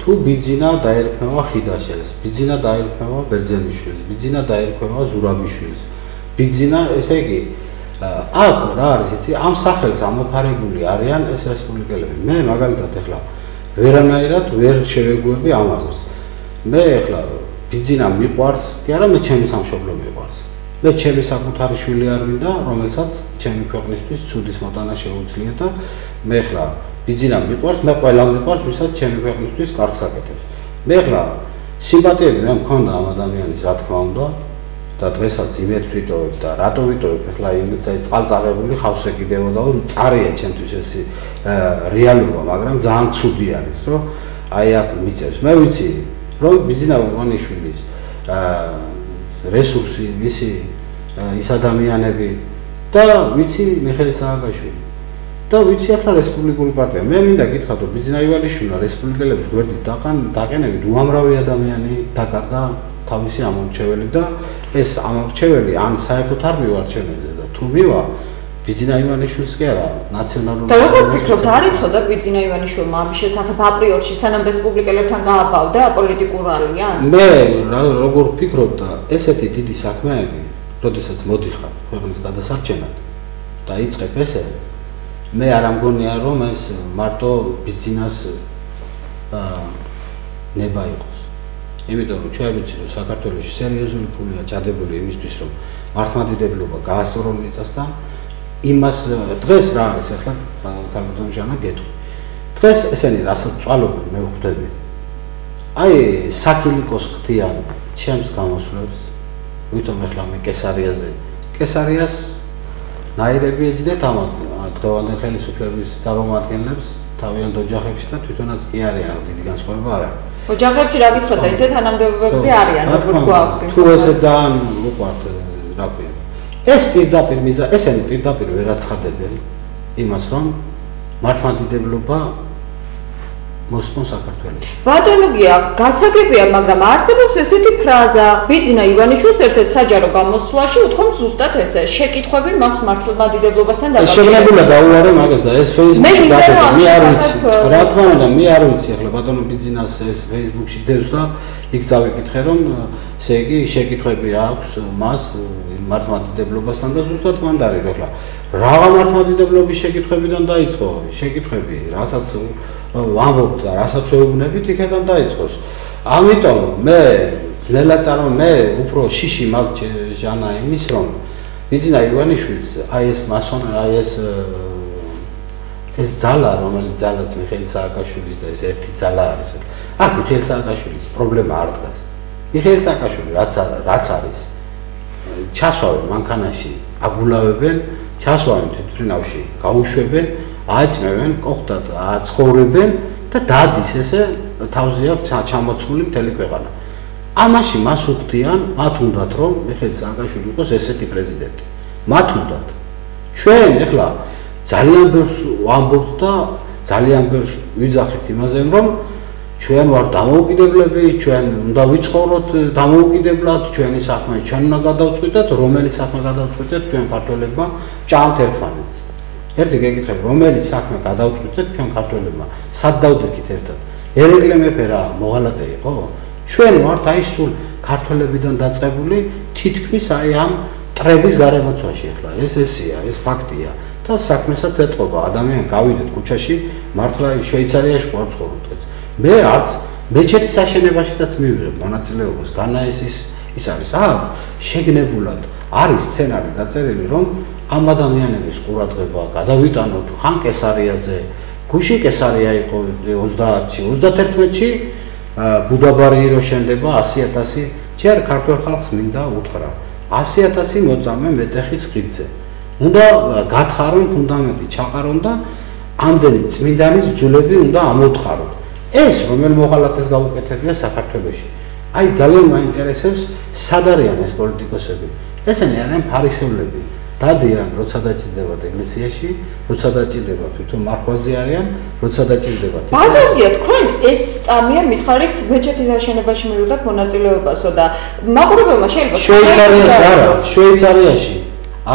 თუ ბიძინა დაერქმევა ხიდაშელს, ბიძინა დაერქმევა ბერძენიშვილს, ბიძინა დაერქმევა ზურაბიშვილს, ბიძინა ესე იგი აქ რა არის იცი ამ სახელს ამოფარებული არიან ეს რესპუბლიკელები. მე მაგალითად ახლა ვერანაირად ვერ შევეგუები ამაზეს. მე ახლა ბიძინა მიყვარს, კი არა მე ჩემი სამშობლო მიყვარს. მე ჩემი საკუთარი შვილი არ მინდა, რომელსაც ჩემი ქვეყნისთვის ცუდის მოტანა შეუძლია და მე ახლა ბიძინა მიყვარს, მე ყველა მიყვარს, ვისაც ჩემი ქვეყნისთვის კარგს აკეთებს. მე ახლა სიმპათიები მე მქონდა ამ ადამიანის, რა თქმა უნდა. და დღესაც იმედს ვიტოვებ და რატო ვიტოვებ ახლა იმედს აი წყალწაღებული ხავს ეკიდებოდა რომ წარია ჩემთვის ეს რეალობა, მაგრამ ძალიან ცუდი არის რომ აი აქ მიწევს. მე ვიცი რომ ბიძინა ივანიშვილის რესურსი, მისი ის ადამიანები და ვიცი მიხეილ სააკაშვილი და ვიცი ახლა რესპუბლიკური პარტია. მე მინდა გითხრათ რომ ბიძინა ივანიშვილმა რესპუბლიკელების გვერდით დაყენებით უამრავი ადამიანი დაკარგა თავისი ამორჩეველი და ეს ამორჩეველი ან საერთოდ არ მივარჩენეზე და თუ მივა ბიძინა ივანიშვილს კი არა ნაციონალური და როგორ ფიქრობთ არ იცოდა ბიძინა ივანიშვილმა ამ შესახებ აპრიორში სანამ რესპუბლიკელებთან გააბავდა პოლიტიკურ ალიანსს? მე როგორ ვფიქრობ და ესეთი დიდი საქმეები, როდესაც მოდიხარ ქვეყნის გადასარჩენად და იწყებ ესე, მე არ ამგონია რომ ეს მარტო ბიძინას ნება იყოს. იმიტომ რომ ჩვენ ვიცით რომ საქართველოში სერიოზული ფულია ჩადებული იმისთვის რომ მართლმადიდებლობა გაასწორონ მიწასთან, იმას დღეს რა არის ახლა კაპიტან ჟანა გეტყვი. დღეს ესენი რასაც წვალობენ მე ვხვდები. აი საქილიკოს ხდიან ჩემს გამოსვლებს, ვითომ ახლა მე კესარიას ნაირები ეჯდეთ ამათ დღევანდელ ხელისუფლების წარმომადგენლებს თავიანთ ოჯახებში და თვითონაც კი არიან დიდი განსხვავება არ არის. ოჯახებში რა გითხრათ და ისე თანამდებობებზე არიან როგორც გვაქვს. თუ ესე ძალიან უყვართ რა ქვია. ეს პირდაპირ ესენი პირდაპირ ვერ აცხადებენ იმას რომ მართლმადიდებლობა მოსკონ საქართველოში. ბატონო გია, გასაგებია, მაგრამ არსებობს ესეთი ფრაზა, ბიძინა ივანიშვილს ერთ-ერთ საჯარო გამოსვლაში უთქვამს ზუსტად ესე, შეკითხვები მაქვს მართლმადიდებლობასთან დაკავშირებით. შეგნებულა დაუარე მაგას და ეს Facebook-ში დაგედა, მე არ ვიცი. რა თქმა უნდა, მე არ ვიცი ახლა ბატონო ბიძინას ეს Facebook-ში დევს და იქ წავიკითხე რომ ესე იგი შეკითხვები აქვს მას მართლმადიდებლობასთან და ზუსტად მანდარი რომ ახლა რაღა მართლმადიდებლობის შეკითხვებიდან დაიწყო, შეკითხვები, რასაც ვამბობთ და რასაც ვეუბნებით იქიდან დაიწყოს. ამიტომ მე ძნელად მე უფრო შიში მაგ ჟანა იმის რომ ბიძინა ივანიშვილს აი ეს ეს ძალა, რომელიც ძალაც მიხეილ სააკაშვილის და ეს ერთი ძალა არის. აქ მიხეილ სააკაშვილის პრობლემა არ დგას. მიხეილ სააკაშვილი რაც არის, ჩასვავენ მანქანაში, აგულავებენ, ჩასვავენ თვითმფრინავში, გაუშვებენ, ააწმევენ, კოხდად აცხოვრებენ და დადის ესე თავზე აქვს ჩამოცმული მთელი ქვეყანა. ამაში მას უხდიან, მათ უნდათ რომ მიხეილ სააკაშვილი იყოს ესეთი პრეზიდენტი. მათ უნდათ. ჩვენ ეხლა ძალიან ბევრს ვამბობთ და ძალიან ბევრს ვიძახით იმაზე, რომ ჩვენ ვარ დამოუკიდებლები, ჩვენ უნდა ვიცხოვროთ დამოუკიდებლად, ჩვენი საქმე ჩვენ უნდა გადავწყვიტოთ, რომელი საქმე გადავწყვიტოთ ჩვენ ქართველებმა, ჭამთ ერთმანეთს. ერთი გეკითხები, რომელი საქმე გადავწყვიტოთ ჩვენ ქართველებმა, სად დავდექით ერთად? ერეკლე მეფე რა მოღალატე იყო? ჩვენ ვართ აი სულ ქართველებიდან დაწყებული თითქმის აი ამ ტრების გარემოცვაში ახლა ეს ესია, ეს ფაქტია და საქმესაც ეტყობა ადამიანი გავიდეთ ქუჩაში, მართლა შვეიცარიაში ვარ ცხოვრობთ. მე არც მეჩეთის აშენებაშიც მივიღებ მონაწილეობას, განა ის არის აქ შეგნებულად არის სცენარი დაწერილი, რომ ამ ადამიანების ყურადღება გადავიტანოთ ხან კესარიაზე, გუშინ კესარია იყო 30-ში, 31-ში ბუდაბარი რო შენდება 100,000, ჯერ ქართულ ხალხს მინდა უთხრა 100,000 მოწამე მეტეხის ხიდზე. უნდა გათხარონ ფუნდამენტი, ჩაყარონ და ამდენი წმინდანის ძულები უნდა ამოთხარონ. ეს რომელ მოღალატეს გაუკეთებია საქართველოში. აი ძალიან მაინტერესებს სად არიან ეს პოლიტიკოსები. ესენი არიან ფარისევლები. დადიან, როცა დაჭირდებათ ეკლესიაში, როცა დაჭირდებათ თვითონ მარხვაზე არიან, როცა დაჭირდებათ. ბატონია, თქვენ ეს წამია მითხარით მეჩეთის აშენებაში მივიღეთ მონაწილეობასო და მაყურებელმა შეიძლება შვეიცარიაში არა, შვეიცარიაში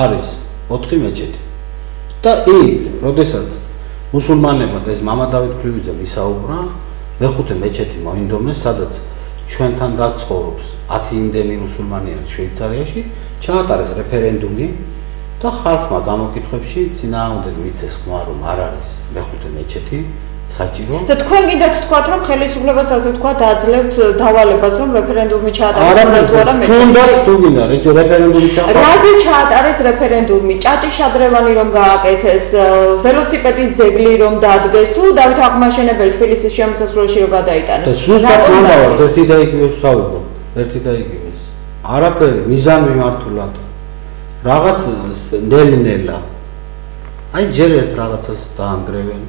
არის 4 მეჩეთი. და იქ, როდესაც მუსულმანებად ეს მამა დავით ფლივიძემ ისაუბრა, მეხუთე მეჩეთი მოინდომეს, სადაც ჩვენთან რაც ცხოვრობს 10 იმდენი მუსულმანი არის შვეიცარიაში, ჩაატარეს რეფერენდუმი და ხალხმა გამოკითხვებში წინააღმდეგ მიცეს ხმა, რომ არ არის მეხუთე მეჩეთი საჭირო. და თქვენ კიდეთ თქვათ, რომ ხელისუფლებას ასე ვთქვათ, აძლევთ დავალებას, რომ რეფერენდუმი ჩაატარეს თუ არა მეჩეთი. თუნდაც თუ გინდა, რეფერენდუმი ჩაატარეს. რაზე ჩაატარეს რეფერენდუმი? ჭაჭიშადრევანი რომ გააკეთეს, ველოსიპედის ძეგლი რომ დადგეს, თუ დავით აღმაშენებელი თბილისის შემოსასვლელში რომ გადაიტანეს. და ზუსტად მომდავართ ერთი და იგივე ვსაუბრობ, ერთი და იგივეს. არაფერი მიზანმიმართულად. რაღაც ნელ-ნელა. აი ჯერ ერთ რაღაცას დაანგრევენ,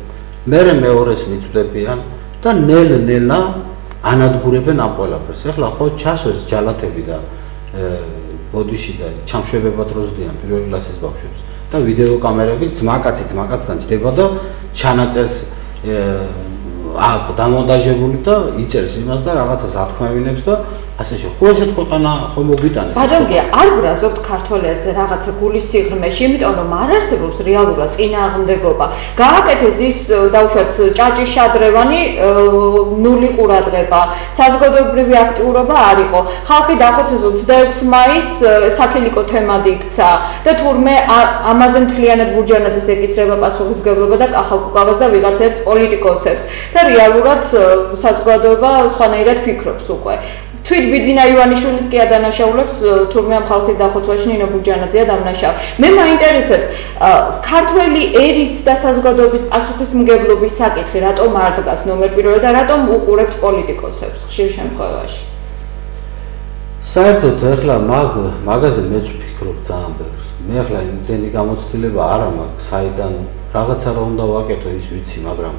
მერე მეორეს მიწვდებიან და ნელ-ნელა ანადგურებენ ამ ყველაფერს. ეხლა ხო ჩასვეს ჯალათები და ბოდიში და ჩამშვებებად როზდიან პირველ კლასის ბავშვებს და ვიდეო კამერები ძმაკაცთან ჯდება და ჩანაწერს აქ დამონტაჟებული და იწერს იმას და რაღაცას ათქმევინებს და ასე ხო ესეთ ქვეყანა ხო მოგვიტანეს. ბატონია, არ ბრაზობთ ქართველ ერთზე რაღაცა გულის სიღრმეში, იმიტომ რომ არ არსებობს რეალურად წინააღმდეგობა. გააკეთეს ის დავუშვათ ჭაჭიშადრევანი, ნული ყურადღება, საზოგადოებრივი აქტიურობა არ იყო. ხალხი დახოცეს 26 მაისს საქილიკო თემად იქცა და თურმე ამაზე მთლიანად ბურჯანაძეს ეკისრება პასუხისმგებლობა და კახალკუκავას და ვიღაცებს პოლიტიკოსებს და რეალურად საზოგადოება სხვანაირად ფიქრობს უკვე. თვით ბიძინა ივანიშვილიც კი ადანაშაულებს თურმე ამ ხალხის დახოცვაში ნინო ბურჯანაძეა დამნაშავე. მე მაინტერესებს ქართველი ერის და საზოგადოების პასუხისმგებლობის საკითხი რატომ არ დგას ნომერ პირველად და რატომ უყურებთ პოლიტიკოსებს ხშირ შემთხვევაში? საერთოდ ეხლა მაგაზე მეც ვფიქრობ ძალიან ბევრს. მე ეხლა იმდენი გამოცდილება არ მაქვს, საიდან რაღაცა რა უნდა ვაკეთო ის ვიცი, მაგრამ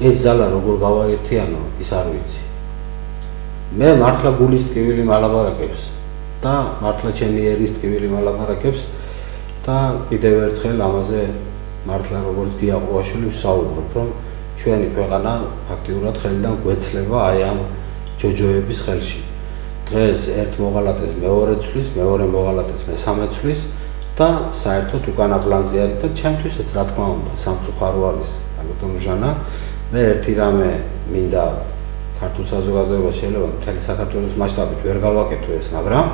ეს ძალა როგორ გავაერთიანო ის არ ვიცი. მე მართლა გულის ტკივილი მალაბარაკებს და მართლა ჩემი ერის ტკივილი მალაბარაკებს და კიდევ ერთხელ ამაზე მართლა როგორც გიაყუაშვილი ვსაუბრობ, რომ ჩვენი ქვეყანა ფაქტიურად ხელიდან გვეცლება აი ამ ჯოჯოების ხელში. დღეს ერთ მოღალატეს მეორე ცვლის, მეორე მოღალატეს მესამე ცვლის და საერთოდ უკანა პლანზე არის და ჩემთვისაც რა თქმა უნდა სამწუხარო არის ბატონო ჟანა. მე ერთი რამე მინდა ქართულ საზოგადოებას შეიძლება მთელი საქართველოს მასშტაბით ვერ გავაკეთო ეს, მაგრამ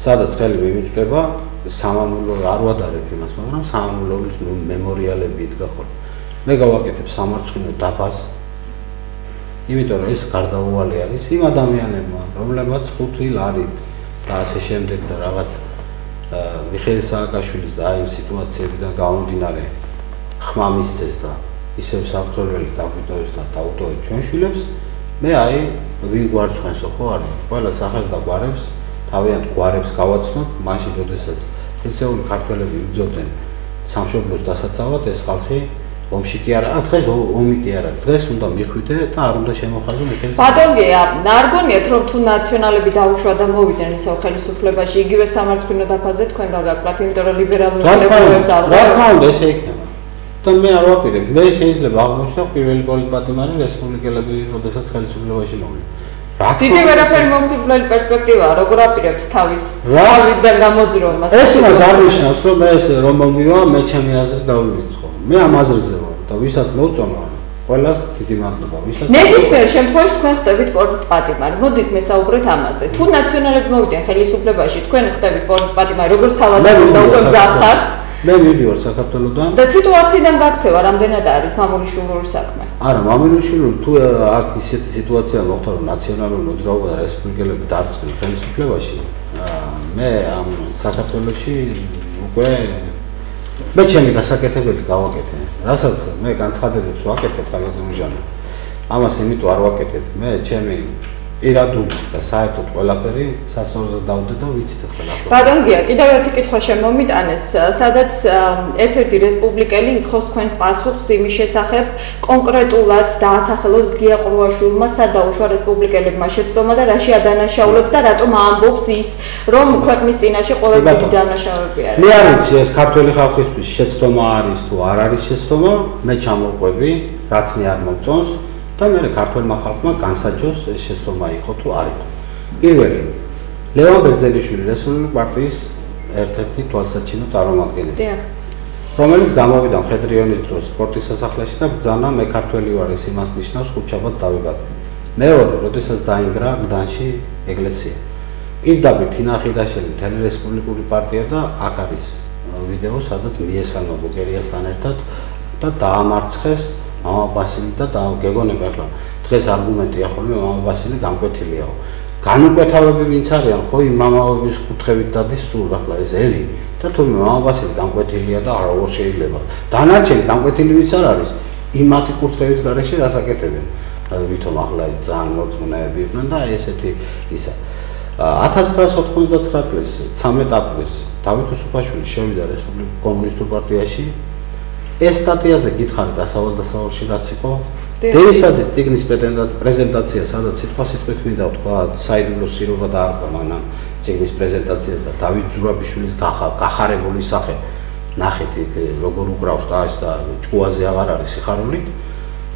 სადაც ხელი მიმიწვდება სამამულო არ ვადარებ იმას, მაგრამ სამამულოების მემორიალები იდგა ხოლმე. მე გავაკეთებ სამარცხვინო დაბას, იმიტომ რომ ეს გარდაუვალი არის იმ ადამიანებმა, რომლებმაც 5 ლარით და ასე შემდეგ და რაღაც მიხეილ სააკაშვილის და აი იმ სიტუაციებიდან გამომდინარე ხმა მისცეს და ისევ საბრძოლველი დაგვიტოვეს და დაუტოვეთ ჩვენ შვილებს, მე აი ვინ გვარცხვენსო ხო არის, ყველა სახეს და გვარებს, თავიანთ გვარებს გავაცნობ, მაშინ როდესაც ესეული ქართველები იბრძოდნენ სამშობლოს დასაცავად, ეს ხალხი ომში კი არა, დღეს ომი კი არა, დღეს უნდა მიხვიდე და არ უნდა შემოხაზო მეთქეს. ბატონგია, არ გონიათ რომ თუ ნაციონალები დაუშვა და მოვიდნენ ისევ ხელისუფლებაში, იგივე სამარცხვინო დაფაზე თქვენ გაგაკლათ, იმიტომ რომ ლიბერალურ კრებულებს არ რა თქმა უნდა ესე იქნება. და მე არ ვაპირებ, მე შეიძლება აღმოჩნდა პირველი პოლიტპატიმარი რესპუბლიკელები, როდესაც ხელისუფლებაში მოვიდნენ. დიდი ვერაფერი მომხიბვლელი პერსპექტივაა, როგორ აპირებთ თავიდან გამოძრომას? ეს იმას არ ნიშნავს, რომ ეს რომ მომივა, მე ჩემი აზრით დავივიწყო. მე ამ აზრზე ვარ და ვისაც მოვწონა, ყველას დიდი მადლობა. ვისაც ნებისმიერ შემთხვევაში თქვენ ხდებით პოლიტპატიმარი. მოდით მესაუბრეთ ამაზე. თუ ნაციონალები მოვიდნენ ხელისუფლებაში, თქვენ ხდებით პოლიტპატიმარი, როგორც თავადაც და უკვე მზადხართ? მე მივიდივარ საქართველოსდან და სიტუაციიდან გაქცევა რამდენად არის მამულიშვილური საქმე? არა, მამულიშვილური თუ აქ ისეთი სიტუაცია მოხდა, რომ ნაციონალური მოძრაობა და რესპუბლიკელები დარჩნენ ხელისუფლებაში, მე ამ საქართველოში უკვე მე ჩემი გასაკეთებელი გავაკეთე. რასაც მე განცხადებებს ვაკეთებ კალათუმჟანი. ამას იმიტომ არ ვაკეთებ. მე ჩემი პირადული და საერთოდ ყველაფერი სასწორზე დავდე და ვიცით ახლა. ბატონგია, კიდევ ერთი კითხვა შემომიტანეს, სადაც ერთ-ერთი რესპუბლიკელი ითხოვს თქვენს პასუხს იმის შესახებ, კონკრეტულად დაასახელოს გია ყრუაშვილმა სად დაუშვა რესპუბლიკელებმა შეცდომა და რაში ადანაშაულებს და რატომ ამბობს ის, რომ ქვეყნის წინაშე ყველაზე დიდი დანაშაულები არის. მე არ ვიცი ეს ქართველი ხალხისთვის შეცდომა არის თუ არ არის შეცდომა, მე ჩამოვყვები, რაც მე არ მომწონს. და მე ქართველმა ხალხმა განსაჯოს ეს შეცდომა იყო თუ არ იყო. პირველი ლევან ბერძელიშვილი რესპუბლიკური პარტიის ერთ-ერთი თვალსაჩინო წარმომადგენელი. რომელიც გამოვიდა მხედრიონის დროს სპორტის სასახლეში და ბრძანა მე ქართველი ვარ ეს იმას ნიშნავს ხუთშაბათს დავიბადე. მეორე, როდესაც დაინგრა გდანში ეკლესია. პირდაპირ თინა ხიდაშელი მთელი რესპუბლიკური პარტია და აქ არის ვიდეო, სადაც მიესალმა ბუგერიასთან ერთად და დაამარცხეს მამა ბასილი და გეგონება ახლა დღეს არგუმენტია ხოლმე მამა ბასილი გამკვეთილიაო. განუკვეთავები ვინც არიან, ხო იმ მამაების კუთხევით დადის სულ ახლა ეს ელი და თუმცა მამა ბასილი გამკვეთილია და როგორ შეიძლება. დანარჩენი გამკვეთილი ვინც არ არის, იმ მათი კუთხევის გარეშე რასაკეთებენ. ვითომ ახლა ძალიან მოწმუნეები იყვნენ და ესეთი ისა. 1999 წლის 13 აპრილს დავით უსუფაშვილი შევიდა რესპუბლიკურ კომუნისტურ პარტიაში. ეს სტატიაზე გითხარით დასავლში რაც იყო დეისაძის ტიგნის პრეზენტაცია, სადაც სიტყვით მინდა ვთქვა, საიდუმლო სიროვა დაარქვა მანამ ტიგნის პრეზენტაციას და დავით ზურაბიშვილის გახარებული სახე. ნახეთ იქ როგორ უკრავს და ეს და ჭკუაზე აღარ არის სიხარული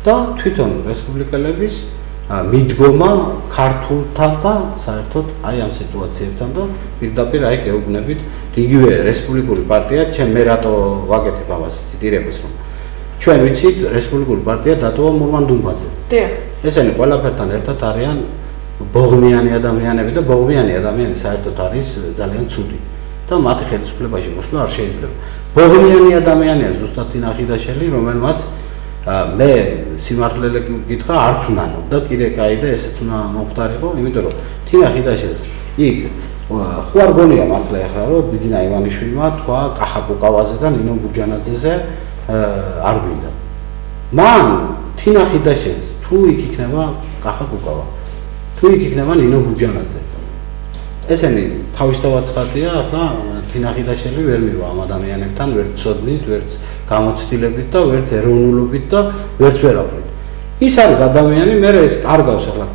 და თვითონ რესპუბლიკელების მიდგომა ქართულთან და საერთოდ აი ამ სიტუაციებთან და პირდაპირ აი გეუბნებით იგივე რესპუბლიკური პარტია, ჩემ მე რატო ვაკეთებ ამას ციტირებას რომ ჩვენ ვიცით რესპუბლიკური პარტია დატოვა მურმან დუმბაძე. ესენი ყველაფერთან ერთად არიან ბოღმიანი ადამიანები და ბოღმიანი ადამიანი საერთოდ არის ძალიან ცუდი და მათი ხელისუფლებაში მოსვლა არ შეიძლება. ბოღმიანი ადამიანია ზუსტად თინა ხიდაშელი, რომელმაც მე სიმართლე გითხრა არც უნანო და კიდე კაი და ესეც უნდა მომხდარიყო, იმიტომ რომ თინა ხიდაშელს იქ ხო არ გონია მართლა ახლა რომ ბიძინა ივანიშვილმა თქვა კახაკუკავაზე და ნინო ბურჯანაძეზე არ გვინდა. მან თინა ხიდაშელს თუ იქ იქნება კახაკუკავა, თუ იქ იქნება ნინო ბურჯანაძე. ესენი თავისთავად ცხადია, ახლა თინა ხიდაშელი ვერ მივა ამ ადამიანებთან, ვერც ცოდნით, ვერც გამოცდილებით და ვერც ეროვნულობით და ვერც ვერაფრით. ის არის ადამიანი, მე ეს კარგავს ახლა.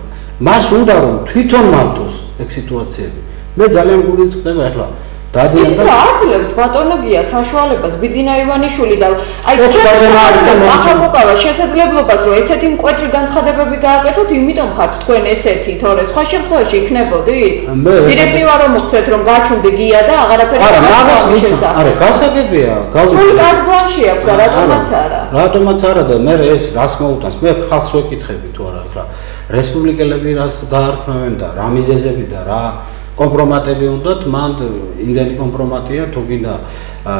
მას უნდა რომ თვითონ მართოს ეგ სიტუაციები. მე ძალიან გული წდება ახლა დადიან და აძლევს ბატონოგია საშუალებას ბიძინა ივანიშვილი და აი ახალგოკავა შესაძლებლობას რომ ესეთი მკვეთრი განცხადებები გააკეთოთ, იმიტომ ხართ თქვენ ესეთი, თორე სხვა შემთხვევაში იქნებოდით? დირექტივა რომ მოგცეთ რომ გაჩუნდი გია და აღარაფერი არა, გასაგებია, სულ კარგ პლანში აქვს და რატომაც არა. რატომაც არა და მე ეს რას მოუტანს? მე ხალხს ვეკითხები თუ არა ახლა რესპუბლიკელები რას დაარქმევენ და რა მიზეზები და რა კომპრომატები უნდათ, მან იმდენი კომპრომატია, თუ გინდა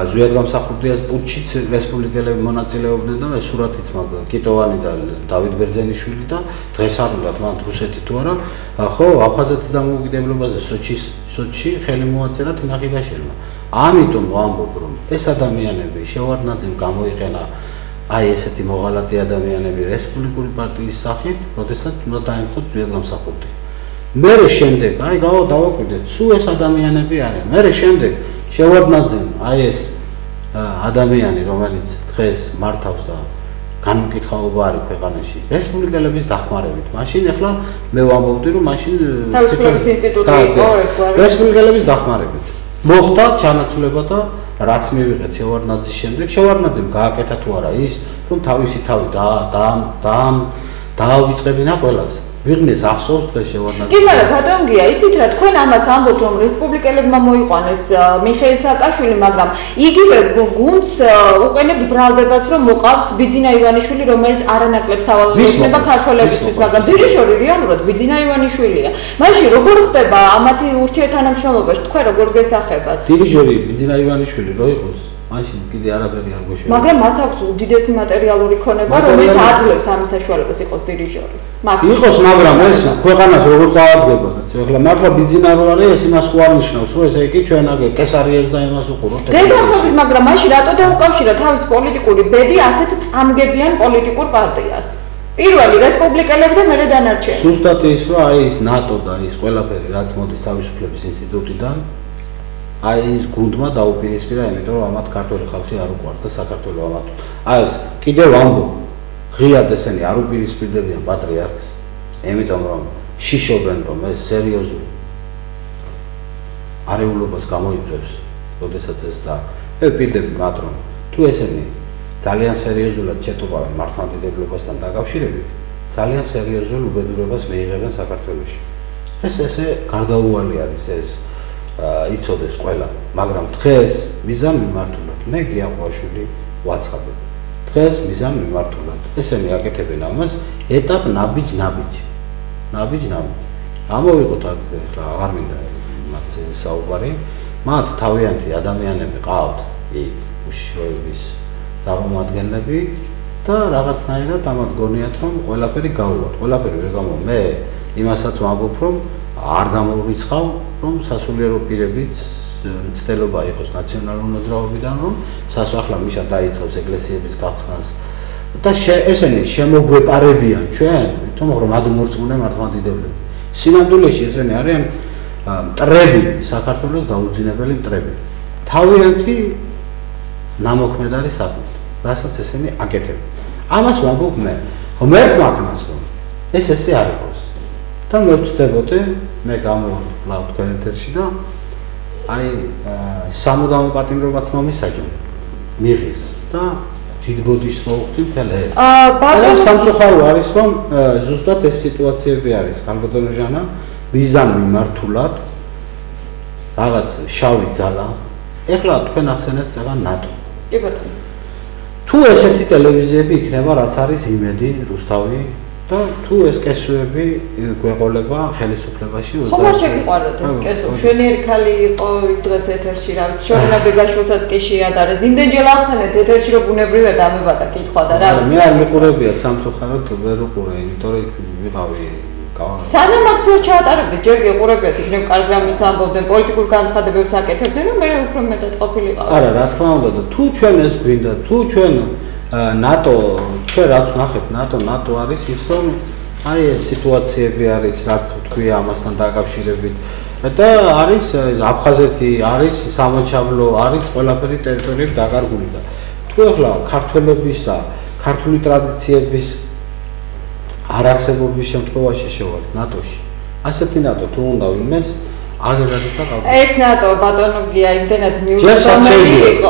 ზვიად გამსახურდიას პუტჩიც რესპუბლიკელები მონაწილეობდნენ და ეს სურათიც მაგ კიტოვანი და დავით ბერძელიშვილი და დღეს არ უნდათ მან რუსეთი თუ არა, ხო, აფხაზეთის დამოუკიდებლობაზე სოჩში ხელი მოაწერა თინა ხიდაშელმა. ამიტომ ვამბობ, რომ ეს ადამიანები შევარდნაძემ გამოიყენა აი ესეთი მოღალატე ადამიანები რესპუბლიკური პარტიის სახით, როდესაც უნდა დაემხოთ ძვირგამსახურდი. მერე შემდეგ, აი დავაკვირდეთ, სულ ეს ადამიანები არიან. მერე შემდეგ შევადნაძემ აი ეს ადამიანი, რომელიც დღეს მართავს და განმკითხაობა არის ქვეყანაში რესპუბლიკელების დახმარებით. მაშინ ახლა მე ვამბობდი, რომ მაშინ თავისუფლების ინსტიტუტი იყო ერთგვარი რესპუბლიკელების დახმარებით. მოხდა ჩანაცვლება და რაც მივიღეთ შევარდნაძის შემდეგ, შევარდნაძემ გააკეთა თუ არა ის, რომ თავისი თავი დაავიწყებინა ყველას. ვიღნეს ახსოვს დღეს შევარდნაძე. კი, მაგრამ ბატონ გია, იცით რა, თქვენ ამას ამბობთ, რომ რესპუბლიკელებმა მოიყვანეს მიხეილ სააკაშვილი, მაგრამ იგივე გუნდს უყენებთ ბრალდებას, რომ მოყავს ბიძინა ივანიშვილი, რომელიც არანაკლებ სავალალო იქნება ქართველებისთვის, მაგრამ დირიჟორი რეალურად ბიძინა ივანიშვილია. მაშინ როგორ ხდება ამათი ურთიერთთანამშრომლობაში, თქვენ როგორ გესახებათ? დირიჟორი ბიძინა ივანიშვილი რო იყოს, მაშინ კიდე არაფერი არ გვეშვა. მაგრამ მას აქვს უდიდესი მატერიალური ქონება, რომელიც აძლევს ამის საშუალებას იყოს დირიჟორი. იყოს, მაგრამ ეს ქვეყანას როგორ წაადგება? ეხლა მართლა ბიძინა რო არის, ეს იმას ხო არ ნიშნავს, რომ ესე იგი ჩვენ აგე კესარიებს და იმას უყუროთ. გეგმებით, მაგრამ მაშინ რატო დაუკავშირა თავის პოლიტიკური ბედი ასეთ წამგებიან პოლიტიკურ პარტიას? პირველი რესპუბლიკელები და მერე დანარჩენი. ზუსტად ის, რომ აი ის ნატო და ის ყველაფერი, რაც მოდის თავისუფლების ინსტიტუტიდან, აი ის გუნდმა დაუპირისპირა, იმიტომ რომ ამათ ქართული ხალხი არ უყვართ და საქართველოს ამათ. აი ეს კიდევ ამბობ, ღიად ესენი არ უპირისპირდებიან პატრიარქს, იმიტომ რომ შიშობენ, რომ ეს სერიოზული არეულობას გამოიწვევს, როდესაც ეს და ვპირდები მათ, რომ თუ ესენი ძალიან სერიოზულად ჩეტუყავენ მართლმადიდებლობასთან დაკავშირებით, ძალიან სერიოზულ უბედურებას მიიღებენ საქართველოში. ეს ესე გარდაუვალი არის ეს იცოდეს ყველა, მაგრამ დღეს მიზან მიმართულად მე გიაყვაშვილი ვაცხადებ. დღეს მიზან მიმართულად ესენი აკეთებენ ამას ეტაპ ნაბიჯ-ნაბიჯ. ამოვიღოთ ახლა აღარ მინდა მათ საუბარი, მათ თავიანთი ადამიანები ყავთ იქ უშიშროების წარმომადგენლები და რაღაცნაირად ამათ გონიათ, რომ ყველაფერი გავუვათ. ყველაფერი ვერ გამო. მე იმასაც ვამბობ, რომ არ გამოვრიცხავ, რომ სასულიერო პირებიც ცდელობა იყოს ნაციონალური მოძრაობიდან, რომ სასახლა მიშა დაიწყებს ეკლესიების გახსნას და ესენი შემოგვეპარებიან ჩვენ, თუმცა რომ ადმორწმუნე მართლმადიდებლები. სინამდვილეში ესენი არიან მტრები, საქართველოს დაუძინებელი მტრები. თავიანთი ნამოქმედარი საქმით, რასაც ესენი აკეთებენ. ამას ვამბობ მე, ღმერთმა ქნას, რომ ეს ესე არ იყოს. და მე ვწდებოდი, მე გამოვლა თქვენ ეთერში და აი სამუდამო პატიმრობაც მომისაჯონ მიღეს და დიდბოდის მოუხდი მთელ ეს. მაგრამ სამწუხარო არის, რომ ზუსტად ეს სიტუაციები არის ქალბატონო ჟანა, მიზან მიმართულად რაღაც შავი ძალა. ეხლა თქვენ ახსენეთ წეღან ნატო. კი ბატონო. თუ ესეთი ტელევიზიები იქნება, რაც არის იმედი, რუსთავი და თუ ეს კესოები გვეყოლება ხელისუფლებაში ხომ არ შეგიყვარდათ ეს კესო? შვენიერი ხალი იყო დღეს ეთერში, რა ვიცი, შორნა ბეგაშვილსაც კი შეადარეს. იმდენჯერ ახსენეთ ეთერში, რომ ბუნებრივია დამებადა კითხვა და რა ვიცი. მე არ მიყურებია სამწუხაროდ ვერ უყურე, იმიტომ რომ ვიყავი სანამ აქცია ჩაატარებდით, ჯერ გიყურებიათ, იქნებ კარგრამის ამბობდნენ, პოლიტიკურ განცხადებებს აკეთებდნენ, რომ მე უფრო მეტად ყოფილიყავ. არა, რა თქმა უნდა და თუ ჩვენ ეს გვინდა, თუ ჩვენ ნატო, ჩვენ რაც ვნახეთ, ნატო არის ის, რომ აი ეს სიტუაციები არის, რაც თქვია ამასთან დაკავშირებით და არის აფხაზეთი, არის სამაჩაბლო, არის ყველაფერი ტერიტორიები დაკარგული და თუ ახლა ქართველების და ქართული ტრადიციების არარსებობის შემთხვევაში შევალთ ნატოში. ასეთი ნატო თუ უნდა ვინმეს აგერ არის და ყავდა. ეს ნატო ბატონო გია იმდენად მიუწვდომელი იყო.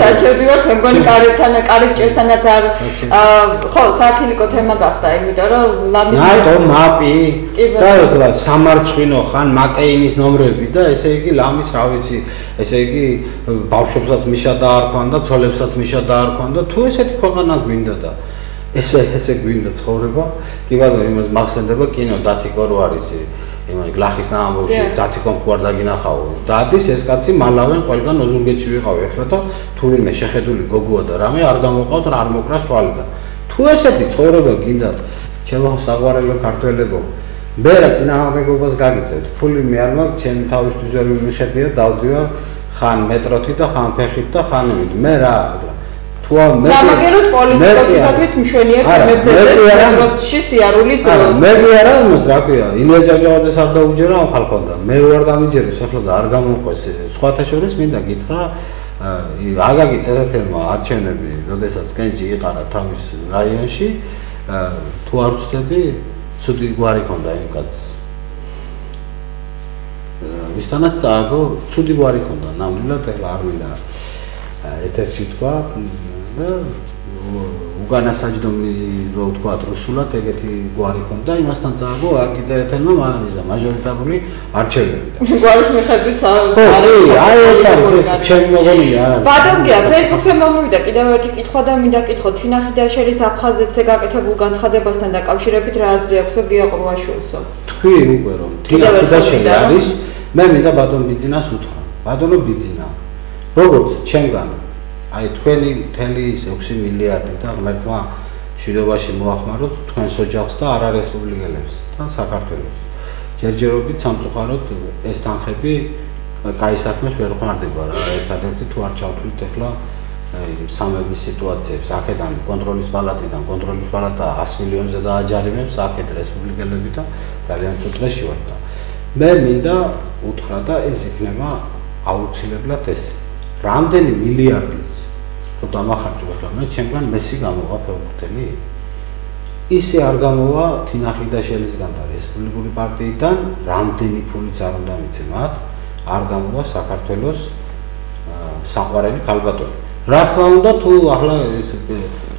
საჩევდივართ, მე მგონი კარიბჭესთანაც არ ხო, სააქილიკო თემა გახდა, იმიტომ რომ ლამის ნატო მაპი და ახლა სამარცხვინო ხან მაკეინის ნომრები და ესე იგი ლამის რა ვიცი, ესე იგი ბავშვებსაც მიშა დაარქვან და ცოლებსაც მიშა დაარქვან და თუ ესეთი ქვეყანა გვინდა და ესე გვინდა ცხოვრება, კი ბატონო, იმას მახსენდება კინო დათიკო რო არის იმან გლახის ნამბობში დათიკომ ხო არ დაგინახაო. დადის ეს კაცი მალავენ ყველგან ოზურგეთში ვიყავი ახლა და თუ ვინმე შეხედული გოგოა და რამე არ გამოყავთ რა არ მოკრას თვალი და თუ ესეთი ცხოვრება გინდათ, ჩემო საყვარელო ქართველებო, მე რა წინააღმდეგობას გაგიწევთ. ფული მე არ მაქვს, ჩემი თავისთვის ვერ მიხედია, დავდივარ ხან მეტროთი და ხან ფეხით და ხან იმით. მე რა თუ სამაგეროდ პოლიტიკოსისათვის მშვენიერ თემებზე პეტროჩი სიარულის დროს. მე კი არა, იმას რა ქვია, ილია ჭავჭავაძეს არ დაუჯერა ამ ხალხონდა. მე ვარ დამიჯერეს ახლა და არ გამოყვეს. სხვათა შორის მინდა გითხრა, აგაგი წერეთელმა არჩევნები, როდესაც კენჭი იყარა თავის რაიონში, თუ არ ვწდები, ცუდი გვარი ქონდა იმ კაცს. ვისთანაც წააგო, ცუდი გვარი ქონდა, ნამდვილად ახლა არ მინდა ეთერში თქვა და უგანასაჯდომი რო ვთქვა რუსულად ეგეთი გვარი ქონდა იმასთან წააგო აგი წერეთელმა მაგიზა მაჟორიტარული არჩევნები და გვარის მიხედვით აი ეს არის ეს ჩემი მოგონია ბატონგია Facebook-ზე მომივიდა კიდევ ერთი კითხვა და მინდა კითხო თინახი დაშერის აფხაზეთზე გაკეთებულ განცხადებასთან დაკავშირებით რა აზრი აქვს გია ყრუაშვილსო თქვი უკვე რომ თინახი დაშერი არის მე მინდა ბატონ ბიძინას უთხრა ბატონო ბიძინა როგორც ჩემგან აი თქვენი მთელი 6 მილიარდი და ღმერთმა მშვიდობაში მოახმაროთ თქვენს ოჯახს და არა რესპუბლიკელებს და საქართველოს. ჯერჯერობით სამწუხაროდ ეს თანხები კაი საქმეს ვერ ხმარდება რა. ერთადერთი თუ არ ჩავთვლით ახლა სამების სიტუაციებს, აქედან კონტროლის პალატიდან, კონტროლის პალატა 100 მილიონზე დააჯარიმებს, აქეთ რესპუბლიკელები და ძალიან ცუდ დღეში ვართ და მე მინდა უთხრა და ეს იქნება აუცილებლად ეს რამდენი მილიარდიც თუ დამახარჯო ახლა მე ჩემგან მესი გამოვა ფეხბურთელი ისე არ გამოვა თინახიდაშელისგან და რესპუბლიკური პარტიიდან რამდენი ფულიც არ უნდა მიცე მათ არ გამოვა საქართველოს საყვარელი ქალბატონი რა თქმა უნდა თუ ახლა ეს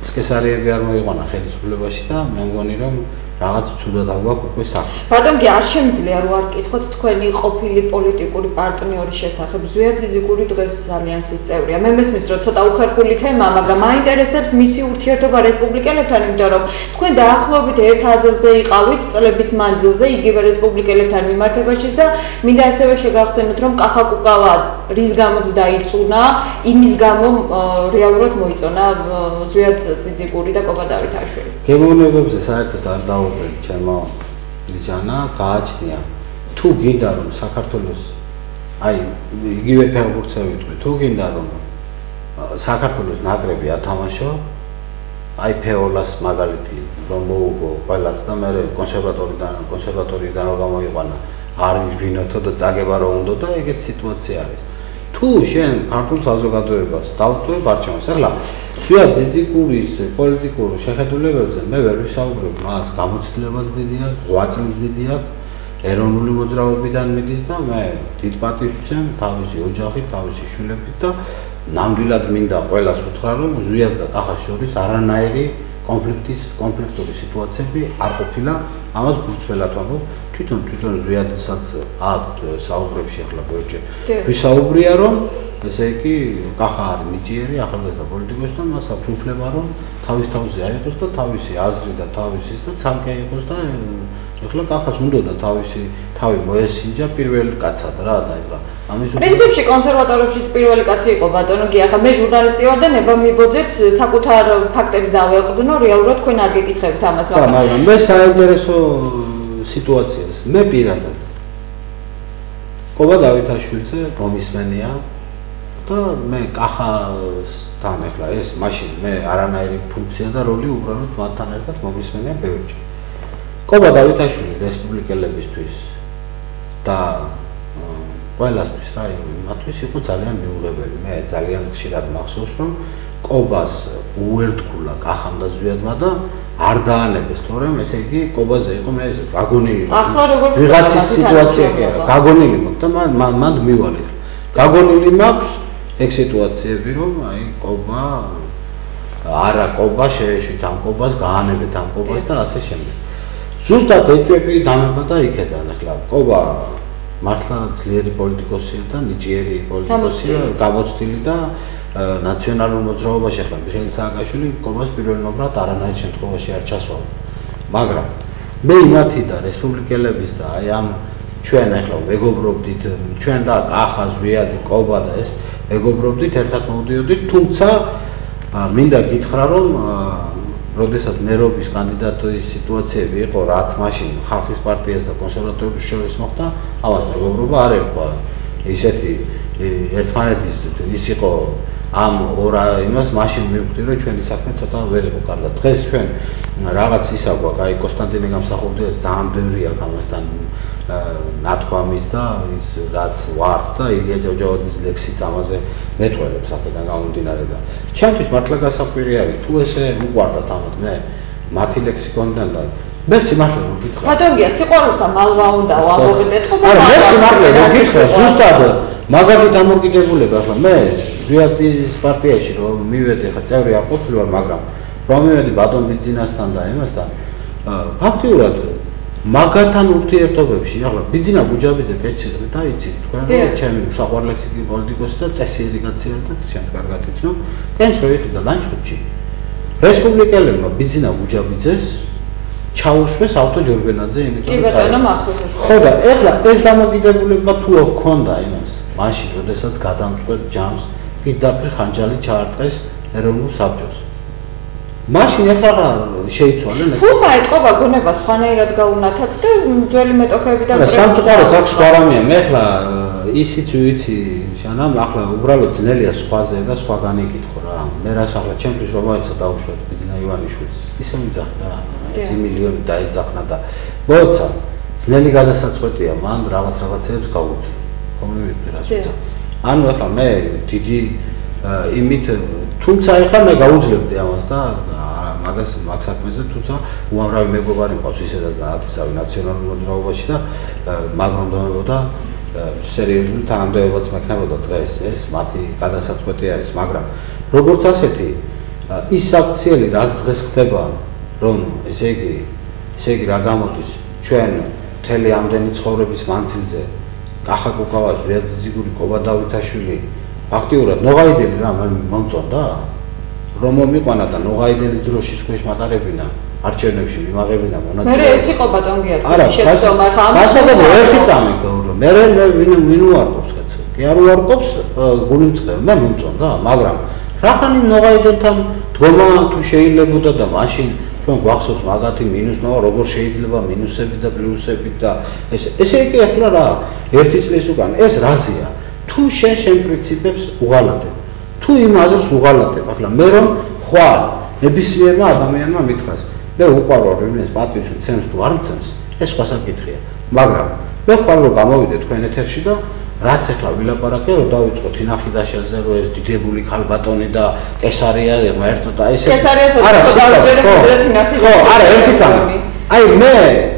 სკესარიები არ მოიყვანა ხელისუფლებაში და მე მგონი რომ რაღაც ცუდად აგვაქვს უკვე საქმე. ბატონო, არ შემიძლია რომ არ გკითხოთ თქვენი ყოფილი პოლიტიკური პარტნიორის შესახებ. ზვია ძიძიგური დღეს ალიანსის წევრია. მე მესმის რომ ცოტა უხერხული თემაა, მაგრამ მაინტერესებს მისი ურთიერთობა რესპუბლიკელებთან, იმიტომ რომ თქვენ დაახლოებით ერთ აზრზე იყავით წლების მანძილზე იგივე რესპუბლიკელებთან მიმართებაშიც და მინდა ასევე შეგახსენოთ რომ კახაკუკავა რის გამოც დაიწუნა, იმის გამო რეალურად მოიწონა ზვია ძიძიგური და კობა დავითაშვილი. გემოვნებებზე საერთოდ არ ჩემო ნიჟანა გააჩნია თუ გინდა რომ საქართველოს აი იგივე ფეხბურთზე ვიტყვი თუ გინდა რომ საქართველოს ნაკრები ათამაშო აი ფეოლას მაგალითი რომ მოუგო ყველას და მე კონსერვატორიდან რომ გამოიყვანა არ ვინოთო და წაგება რომ უნდა და ეგეთი სიტუაცია არის თუ შენ ქართულ საზოგადოებას დავტოვებ არჩევანს ახლა ზვია ძიძიგურის პოლიტიკურ შეხედულებებზე მე ვერ ვისაუბრებ მას გამოცდილებას დიდი აქვს 8 წლის დიდი აქვს ეროვნული მოძრაობიდან მიდის და მე დიდ პატივს ვცემ თავისი ოჯახით თავისი შვილებით და ნამდვილად მინდა ყველას უთხრა რომ ზვიას და კახას შორის არანაირი კონფლიქტური სიტუაციები არ ყოფილა ამას გულწრფელად ვამბობ თვითონ ზვიადასაც აქ საუბრებში ახლა ბევრჯერ ვისაუბრია რომ ესე იგი კახა არის ნიჭიერი ახალგაზრდა პოლიტიკოსი და მას აქვს უფლება რომ თავის-თავზე აიღოს და თავისი აზრი და თავისი და ცალკე იყოს და ახლა კახას უნდა და თავი მოესინჯა პირველ კაცად რა და ეხლა ამის პრინციპში კონსერვატორებშიც პირველი კაცი იყო ბატონო კი ახლა მე ჟურნალისტი ვარ და ნება მიბოძეთ საკუთარ ფაქტებს დავეყრდნო რეალურად თქვენ არ გეკითხებთ ამას მაგრამ მე საინტერესო სიტუაციას მე პირადად კობა დავითაშვილზე მომისმენია და მე კახასთან ახლა ეს მაშინ მე არანაირი ფუნქცია და როლი უბრალოდ მათთან ერთად მომისმენია ბევრჯერ კობა დავითაშვილი რესპუბლიკელებისთვის და ყველასთვის რა მათთვის იყო ძალიან მიუღებელი მე ძალიან ხშირად მახსოვს რომ კობას უერთგულა კახამ და ზვიადმა და არ დაანებეს თორემ ესე იგი კობაზე იყო მე ეს გაგონილი ვიღაცის სიტუაცია კი არა გაგონილი მაქვს და მანდ მივალე გაგონილი მაქვს ეგ სიტუაციები რომ აი კობა არა კობა შეეშვით ამ კობას გაანებეთ ამ კობას და ასე შემდეგ ზუსტად ეჭვები დამებადა იქედან ახლა კობა მართლა ძლიერი პოლიტიკოსია და ნიჭიერი პოლიტიკოსია გამოცდილი და ნაციონალურ მოძრაობაში ახლა მიხეილ სააკაშვილი კობას პირველ ნომრად არანაირ შემთხვევაში არ ჩასვლა მაგრამ მე იმათი და რესპუბლიკელების და აი ამ ჩვენ ახლა მეგობრობდით ჩვენ და კახა ზვიადი კობა და ეს მეგობრობდით ერთად მოვდიოდით თუმცა მინდა გითხრა რომ როდესაც მერობის კანდიდატის სიტუაციები იყო რაც მაშინ ხალხის პარტიას და კონსერვატორებს შორის მოხდა ამას მეგობრობა არ ერქვა ისეთი ერთმანეთის ის იყო ამ ორა იმას მაშინ მივხვდი რომ ჩვენი საქმე ცოტა ვერ იყო კარგად. დღეს ჩვენ რაღაც ისა გვაქვს, აი კონსტანტინე გამსახურდია ძალიან ბევრი აქვს ამასთან ნათქვამის და ის რაც ვართ და ილია ჯავჯავაძის ლექსიც ამაზე მეტყველებს აქედან გამომდინარე და ჩემთვის მართლა გასაკვირი არის თუ ესე უყვარდათ ამათ მე მათი ლექსიკონიდან და მე სიმართლე რომ გითხრა ბატონია სიყვარულსა მალვა უნდა ვამოვიდეთ ხო არა მე სიმართლე რომ გითხრა ზუსტად მაგარი დამოკიდებულება ახლა მე ზვიათის პარტიაში რომ მივედი ხა წევრი არ ყოფილი ვარ მაგრამ რომ მივედი ბატონ ბიძინასთან და იმასთან ფაქტიურად მაგათან ურთიერთობებში ახლა ბიძინა გუჯაბიძე კეჩხი და იცით თქვენ რომ ჩემი საყვარლესი პოლიტიკოსი და წესიერი კაცია და შენს კარგად იცნობ კენს რო იყიდა ლანჩხუთში რესპუბლიკელებმა ბიძინა გუჯაბიძეს ჩაუშვეს ავტო ჯორბენაძე იმიტომ რომ ბატონო მახსოვს ეს ხო და ეხლა ეს დამოკიდებულება თუ ჰქონდა იმას მაშინ როდესაც გადამწყვეტ ჯამს პირდაპირ ხანჯალი ჩაარტყეს ეროვნულ საბჭოს მაშინ ეხლა შეიცვალენ ეს ხუმა ეთყობა გონება სხვანაირად გაუნათათ და ძველი მეტოქეები და სამწუხაროდ აქვს სვარამია მე ეხლა ისიც ვიცი შანამ ახლა უბრალოდ ძნელია სხვაზე და სხვაგან იკითხო რა მე რას ახლა ჩემთვის რომ მოეცა დაუშვათ ბიძინა ივანიშვილს ისე მიძახნა 1 მილიონი დაეძახნა და მოეცა ძნელი გადასაწყვეტია მან რაღაცებს გაუწვა ხომ მივიდი რას ვუწა ანუ ახლა მე დიდი იმით თუმცა ახლა მე გაუძლებდი ამას და მაგას მაგ საქმეზე თუმცა უამრავი მეგობარი მყავს ისედაც დაათისავი ნაციონალურ მოძრაობაში და მაგრონდომებოდა სერიოზული თანამდებობაც მექნებოდა დღეს ეს მათი გადასაწყვეტი არის მაგრამ როგორც ასეთი ის აქციელი რაც დღეს ხდება რომ ესე იგი რა გამოდის ჩვენ მთელი ამდენი ცხოვრების მანძილზე კახა კუკავა ზვიათძიგური კობა დავითაშვილი ფაქტიურად ნოღაიდელი რა მომწონდა რომ მომიყვანა და ნოღაიდელის დროშის ქვეშ მატარებინა არჩევნებში მიმაღებინა მონაწილე. მე ეს იყო ბატონგია შეცდომა ხა ამ გასაგებია ერთი წამი გෞრო. მე ვინ უარყოფს კაცო. კი არ უარყოფს გული მწყდება. მე მომწონდა, მაგრამ რახანი ნოღაიდელთან დგომა თუ შეიძლებოდა და მაშინ ჩვენ გვახსოვს მაგათი მინუსნოა როგორ შეიძლება მინუსები და პლუსები და ესე იგი ახლა რა ერთი წლის უკან ეს რაზეა თუ შენ პრინციპებს უღალატებ თუ იმ აზრს უღალატებ ახლა მე რომ ხვალ ნებისმიერმა ადამიანმა მითხრას მე უყვარვარ ვინმეს პატივს უცემს თუ არ მცემს ეს სხვა საკითხია მაგრამ მე ხვალ რომ გამოვიდე თქვენ ეთერში და რაც ახლა ვილაპარაკე რომ დავიწყოთ ინახიდაშელზე რომ ეს დიდებული ქალბატონი და კესარია ერთო და ესე კესარიასაც დავჯერებ ინახიდაშელი ხო არა ერთი წამი აი მე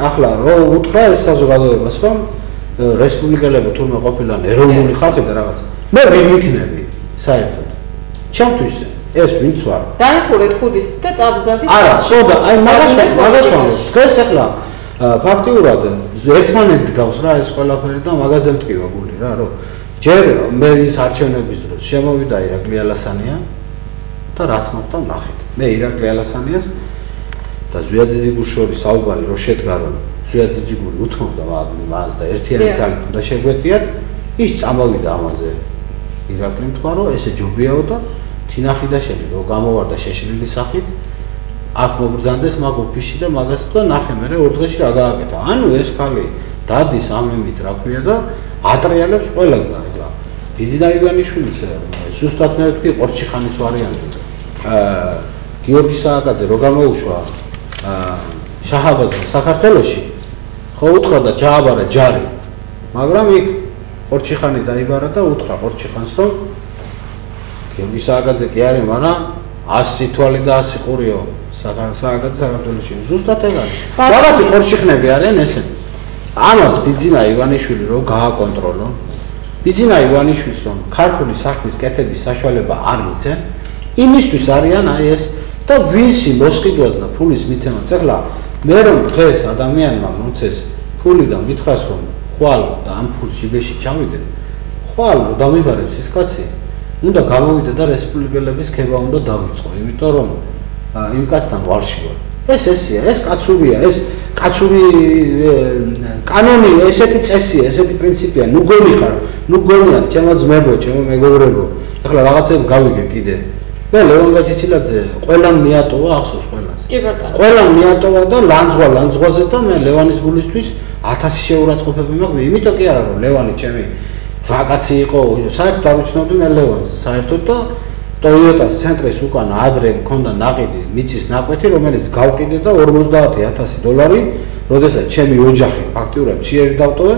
ახლა რომ უთხრა ეს საზოგადოებას რომ რესპუბლიკელები თურმე ყოფილან ეროვნული ხალხი და რაღაც მე ვერ მიქნები საერთოდ ჩემთვის ეს ვინც ვარ დაიხურეთ ხუდის და წაბძადის არა ხო და აი მაგას ვამბობ დღეს ახლა ფაქტიურად ერთმანეთს გავს რა ეს ყველაფერი და მაგაზე მტკივა გული რა რომ ჯერ მე ის არჩევნების დროს შემოვიდა ირაკლი ალასანია და რაც მოხდა ნახეთ მე ირაკლი ალასანიას და ზვიათძიგურს შორის საუბარი რო შედგა რომ ზვიათძიგური უთმობდა მას და ერთიანი ძალით უნდა შეგვეტიათ ის წამოვიდა ამაზე ირაკლი თქვა რომ ესე ჯობიაო და თინახიდაშელი რო გამოვარდა შეშლილი სახით აქ მოგბრძანდეს მაგ ოფისში და მაგას და ნახე მე ორ დღეში რა გააკეთა ანუ ეს ხალი დადის ამ იმით რა ქვია და ატრიალებს ყველას და ეხლა ბიძინა ივანიშვილის ზუსტად მე ვთქვი ყორჩიხანის ვარიანტი გიორგი სააკაძე რო გამოუშვა შაჰაბაზზე საქართველოში ხო უთხრა და ჩააბარა ჯარი მაგრამ იქ ყორჩიხანი დაიბარა და უთხრა ყორჩიხანს რომ გიორგი სააკაძე კი არის მაგრამ 100 თვალი და 100 ყურიო სააკაძე საქართველოში ზუსტად ეგ არის რაღაცი ყორჩიხნები არიან ესენი ამას ბიძინა ივანიშვილი რო გააკონტროლო ბიძინა ივანიშვილს რომ ქართული საქმის კეთების საშუალება არ მიცემ იმისთვის არიან აი ეს და ვისი მოსყიდვას და ფულის მიცემაც ახლა მე რომ დღეს ადამიანმა მომცეს ფული და მითხრას რომ ხვალ და ამ ფულს ჯიბეში ჩავიდე ხვალ დამიბარებს ის კაცი უნდა გამოვიდე და რესპუბლიკელების ქება უნდა დავიწყო იმიტომ რომ იმ კაცთან ვალში ვარ ეს ესია ეს კაცურია ეს კაცური კანონი ესეთი წესია ესეთი პრინციპია ნუ გონიხარ ნუ გონიათ ჩემო ძმებო ჩემო მეგობრებო ახლა რაღაცებს გავიგე კიდე მე ლევონ გაჩეჩილაძე ყველამ მიატოვა ახსოვს ყველას კი ბატონო ყველამ მიატოვა და ლანძღვაზე და მე ლევანის გულისთვის 1000 შეურაცხყოფები მაქვს იმიტომ კი არა რომ ლევანი ჩემი ძვაკაცი იყო საერთოდ არ ვიცნობდი მე ლევანს საერთოდ და Toyota-s ცენტრის უკან ადრე მქონდა ნაყიდი მიწის ნაკვეთი, რომელიც გავყიდე და $50,000, როდესაც ჩემი ოჯახი ფაქტიურად ჩიერი დავტოვე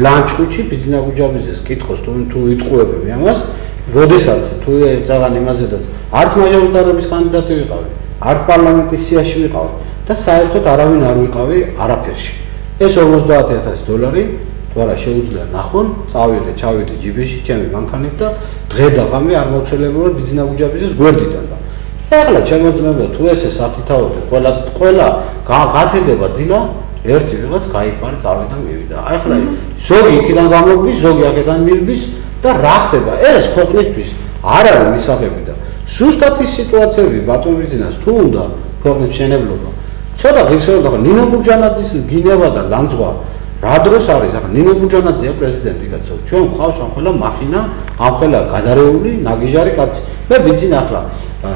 ლანჩხუთში ბიძინაგუჯაბიძეს კითხოს თუ იტყუებები ამას, როდესაც თუ ძაღან იმაზედაც არც მაჟორიტარობის კანდიდატი ვიყავი, არც პარლამენტის სიაში ვიყავი და საერთოდ არავინ არ ვიყავი არაფერში. ეს $50,000 თუ არა შეუძლია ნახონ, ჩავიდე ჯიბეში ჩემი მანქანით და დღე და ღამე არ მოცელებულა ბიძინაგუჯაბიძეს გვერდიდან და ეხლა შემოძმება თუ ესე სათითაოდე ყველა გათენდება დილა ერთი ვიღაც გაიფარე წავიდა მივიდა. ახლა ზოგი იქიდან გამოგვდის, ზოგი აქედან მივდის და რა ხდება? ეს ქვეყნისთვის არ არის მისაღები და ზუსტად ის სიტუაციები ბატონ ბიძინას თუ უნდა ქვეყნის მშენებლობა. ცოტა ღირსეულობა ხო ნინო ბურჯანაძის გინება და ლანძღვა რა დროს არის? ახლა ნინო ბურჯანაძეა პრეზიდენტი კაცო. ჩვენ გვყავს ამ ყველა მახინა, ამ ყველა გადარეული, ნაგიჟარი კაცი. მე ბიძინა ახლა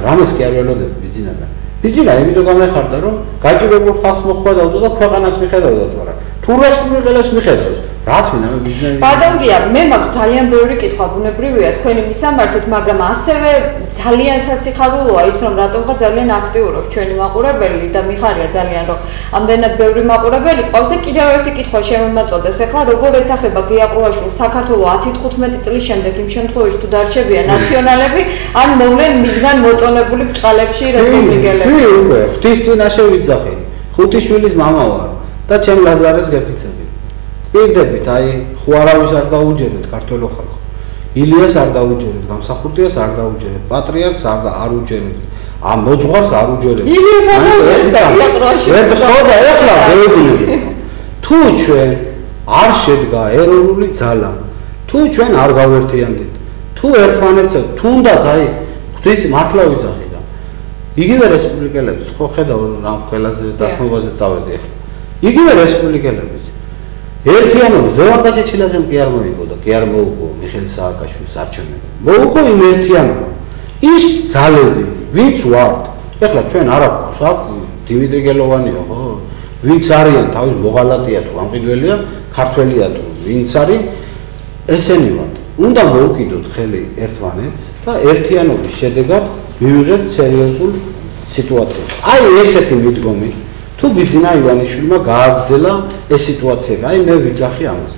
რამეს კი არ ველოდებ ბიძინაგან. ბიძინა იმიტომ გამეხარდა რომ გაჭირებულ ხალხს მოხვედავდა და ქვეყანას მიხედავდა თუ არა. თუ რესპუბლიკელებს მიხედავს, რა თქმა უნდა ბიძინები. ბატონგია, მე მაქვს ძალიან ბევრი კითხვა, ბუნებრივია თქვენი მისამართით, მაგრამ ასევე ძალიან სასიხარულოა ის რომ რატომღა ძალიან აქტიურობს ჩვენი მაყურებელი და მიხარია ძალიან რომ ამდენად ბევრი მაყურებელი ყავს და კიდევ ერთი კითხვა შემომაწოდეს. ახლა როგორ ესახება გია ყუაშვილს საქართველოს 10-15 წლის შემდეგ იმ შემთხვევაში თუ დარჩებიან ნაციონალები, ან მოვლენ მისგან მოწონებული ბჭყალებში რესპუბლიკელები. უკვე ღვთის წინაშე ვიძახი. ხუთი შვილის მამა ვარ და ჩემ ლაზარეს გეფიცები. პირდებით, აი, ხო არავის არ დაუჯერეთ ქართველ ხალხს. ილიას არ დაუჯერეთ, გამსახურდიას არ დაუჯერეთ, პატრიარქს არ უჯერეთ. ამ მოძღვარს არ უჯერეთ. ილიას არ დაუჯერეთ და იაყროში. ერთ ხო და ეხლა ვეუბნები. თუ ჩვენ არ შედგა ეროვნული ძალა, თუ ჩვენ არ გავერთიანდით, თუ ერთმანეთს თუნდაც აი ღვთის მართლა ვიძახი და იგივე რესპუბლიკელებს ხო ხედავ რა ყველაზე დათმობაზე წავედი ახლა. იგივე რესპუბლიკელებს ერთიანობის ლევან გაჩეჩილაძემ კი არ მოიგო და კი არ მოუგო მიხეილ სააკაშვილის არჩევნები. მოუგო იმ ერთიანობა. ის ძალები, ვინც ვართ. ეხლა ჩვენ არ აქვს აქ დიმიტრი გელოვანიო, ხო? ვინც არიან თავის მოღალატეა თუ ამყიდველია, ქართველია თუ ვინც არის, ესენი ვართ. უნდა მოუკიდოთ ხელი ერთმანეთს და ერთიანობის შედეგად მივიღეთ სერიოზულ სიტუაციას. აი ესეთი მიდგომი თუ ბიძინა ივანიშვილმა გააგრძელა ეს სიტუაციები, აი მე ვიძახი ამას.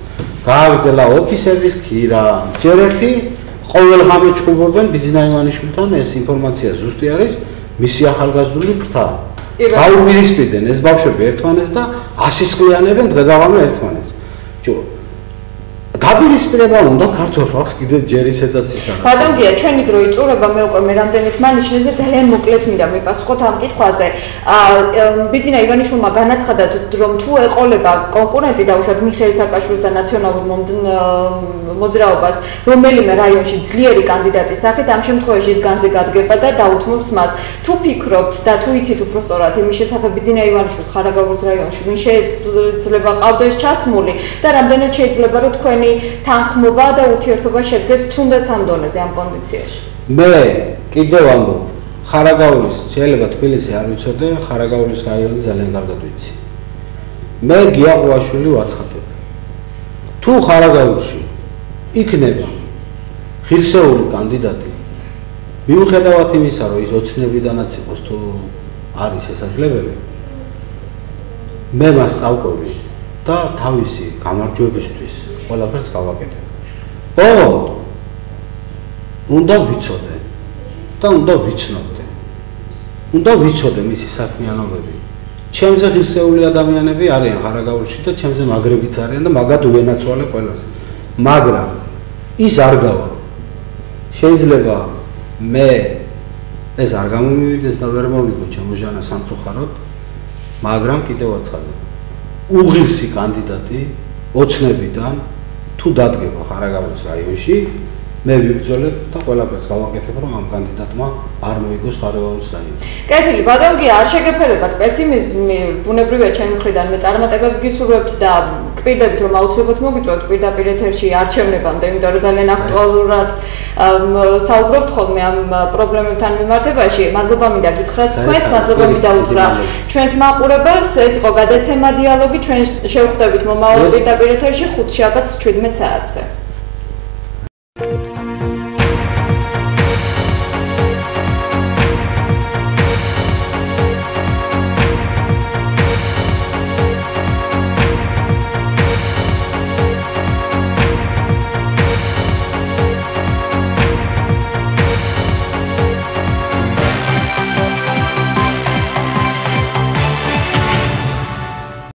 გააგრძელა ოფისების ქირა, ჯერ ერთი ყოველღამე ჩხუბობენ ბიძინა ივანიშვილთან, ეს ინფორმაცია ზუსტი არის, მისი ახალგაზრდული ფრთა. გაუპირისპირდნენ ეს ბავშვები ერთმანეთს და ასისხლიანებენ დღე და ღამე ერთმანეთს. გაპირისპირება უნდა ქართულ ხალხს კიდე ჯერ ისედაც ის არა. ბატონგია, ჩვენი დრო იწურება, მე უკვე მე რამდენით მანიშნეს და ძალიან მოკლედ მინდა მიპასუხოთ ამ კითხვაზე. ბიძინა ივანიშვილმა განაცხადა რომ თუ ეყოლება კონკურენტი დაუშვათ მიხეილ სააკაშვილს და ნაციონალურ მოძრაობას რომელიმე რაიონში ძლიერი კანდიდატის სახით, ამ შემთხვევაში ის განზე გადგება და დაუთმობს მას. თუ ფიქრობთ და თუ იცით უბრალოდ იმის შესახებ ბიძინა ივანიშვილს ხარაგაულის რაიონში ვინ შეიძლება ყავდეს ჩასმული და რამდენად შეიძლება რომ თქვენი თანხმობა და ურთიერთობა შედგეს თუნდაც ამ დონეზე ამ კონდიციაში. მე კიდევ ამბობ, ხარაგაულის შეიძლება თბილისი არ ვიცოდე, ხარაგაულის რაიონი ძალიან კარგად ვიცი. მე გია ყუაშვილი ვაცხადებ. თუ ხარაგაულში იქნება ღირსეული კანდიდატი, მიუხედავად იმისა, რომ ის ოცნებიდანაც იყოს თუ არის შესაძლებელი, მე მას წავკვევი და თავისი გამარჯვებისთვის ყველაფერს გავაკეთებ. უნდა ვიცოდე და უნდა ვიცნობდე. უნდა ვიცოდე მისი საქმიანობები. ჩემზე ღირსეული ადამიანები არიან ხარაგაულში და ჩემზე მაგრებიც არიან და მაგათ ვენაცვალე ყველაზე. მაგრამ ის არ გავა. შეიძლება მე ეს არ გამომივიდეს და ვერ მოვიგო ჩემოჟანა სამწუხაროდ, მაგრამ კიდევ აცხადებ. უღირსი კანდიდატი ოცნებიდან თუ დადგება ხარაგაულის რაიონში, მე ვიბრძოლებ და ყველაფერს გავაკეთებ, რომ ამ კანდიდატმა არ მოიგოს ხარაგაულის რაიონი. კეთილი, ბატონგია, არ შეგეფერებათ პესიმიზმი, ბუნებრივია ჩემი მხრიდან, მე წარმატებებს გისურვებთ და გკვირდებით, რომ აუცილებლად მოგიწვევთ პირდაპირ ეთერში არჩევნებამდე, იმიტომ რომ ძალიან აქტუალურად საუბრობთ ხოლმე ამ პრობლემებთან მიმართებაში. მადლობა მინდა გითხრათ თქვენს, მადლობა მინდა უთხრა ჩვენს მაყურებელს, ეს იყო გადაცემა დიალოგი, ჩვენ შევხვდებით მომავალ პირდაპირ ეთერში 5 შაბათს 17 საათზე.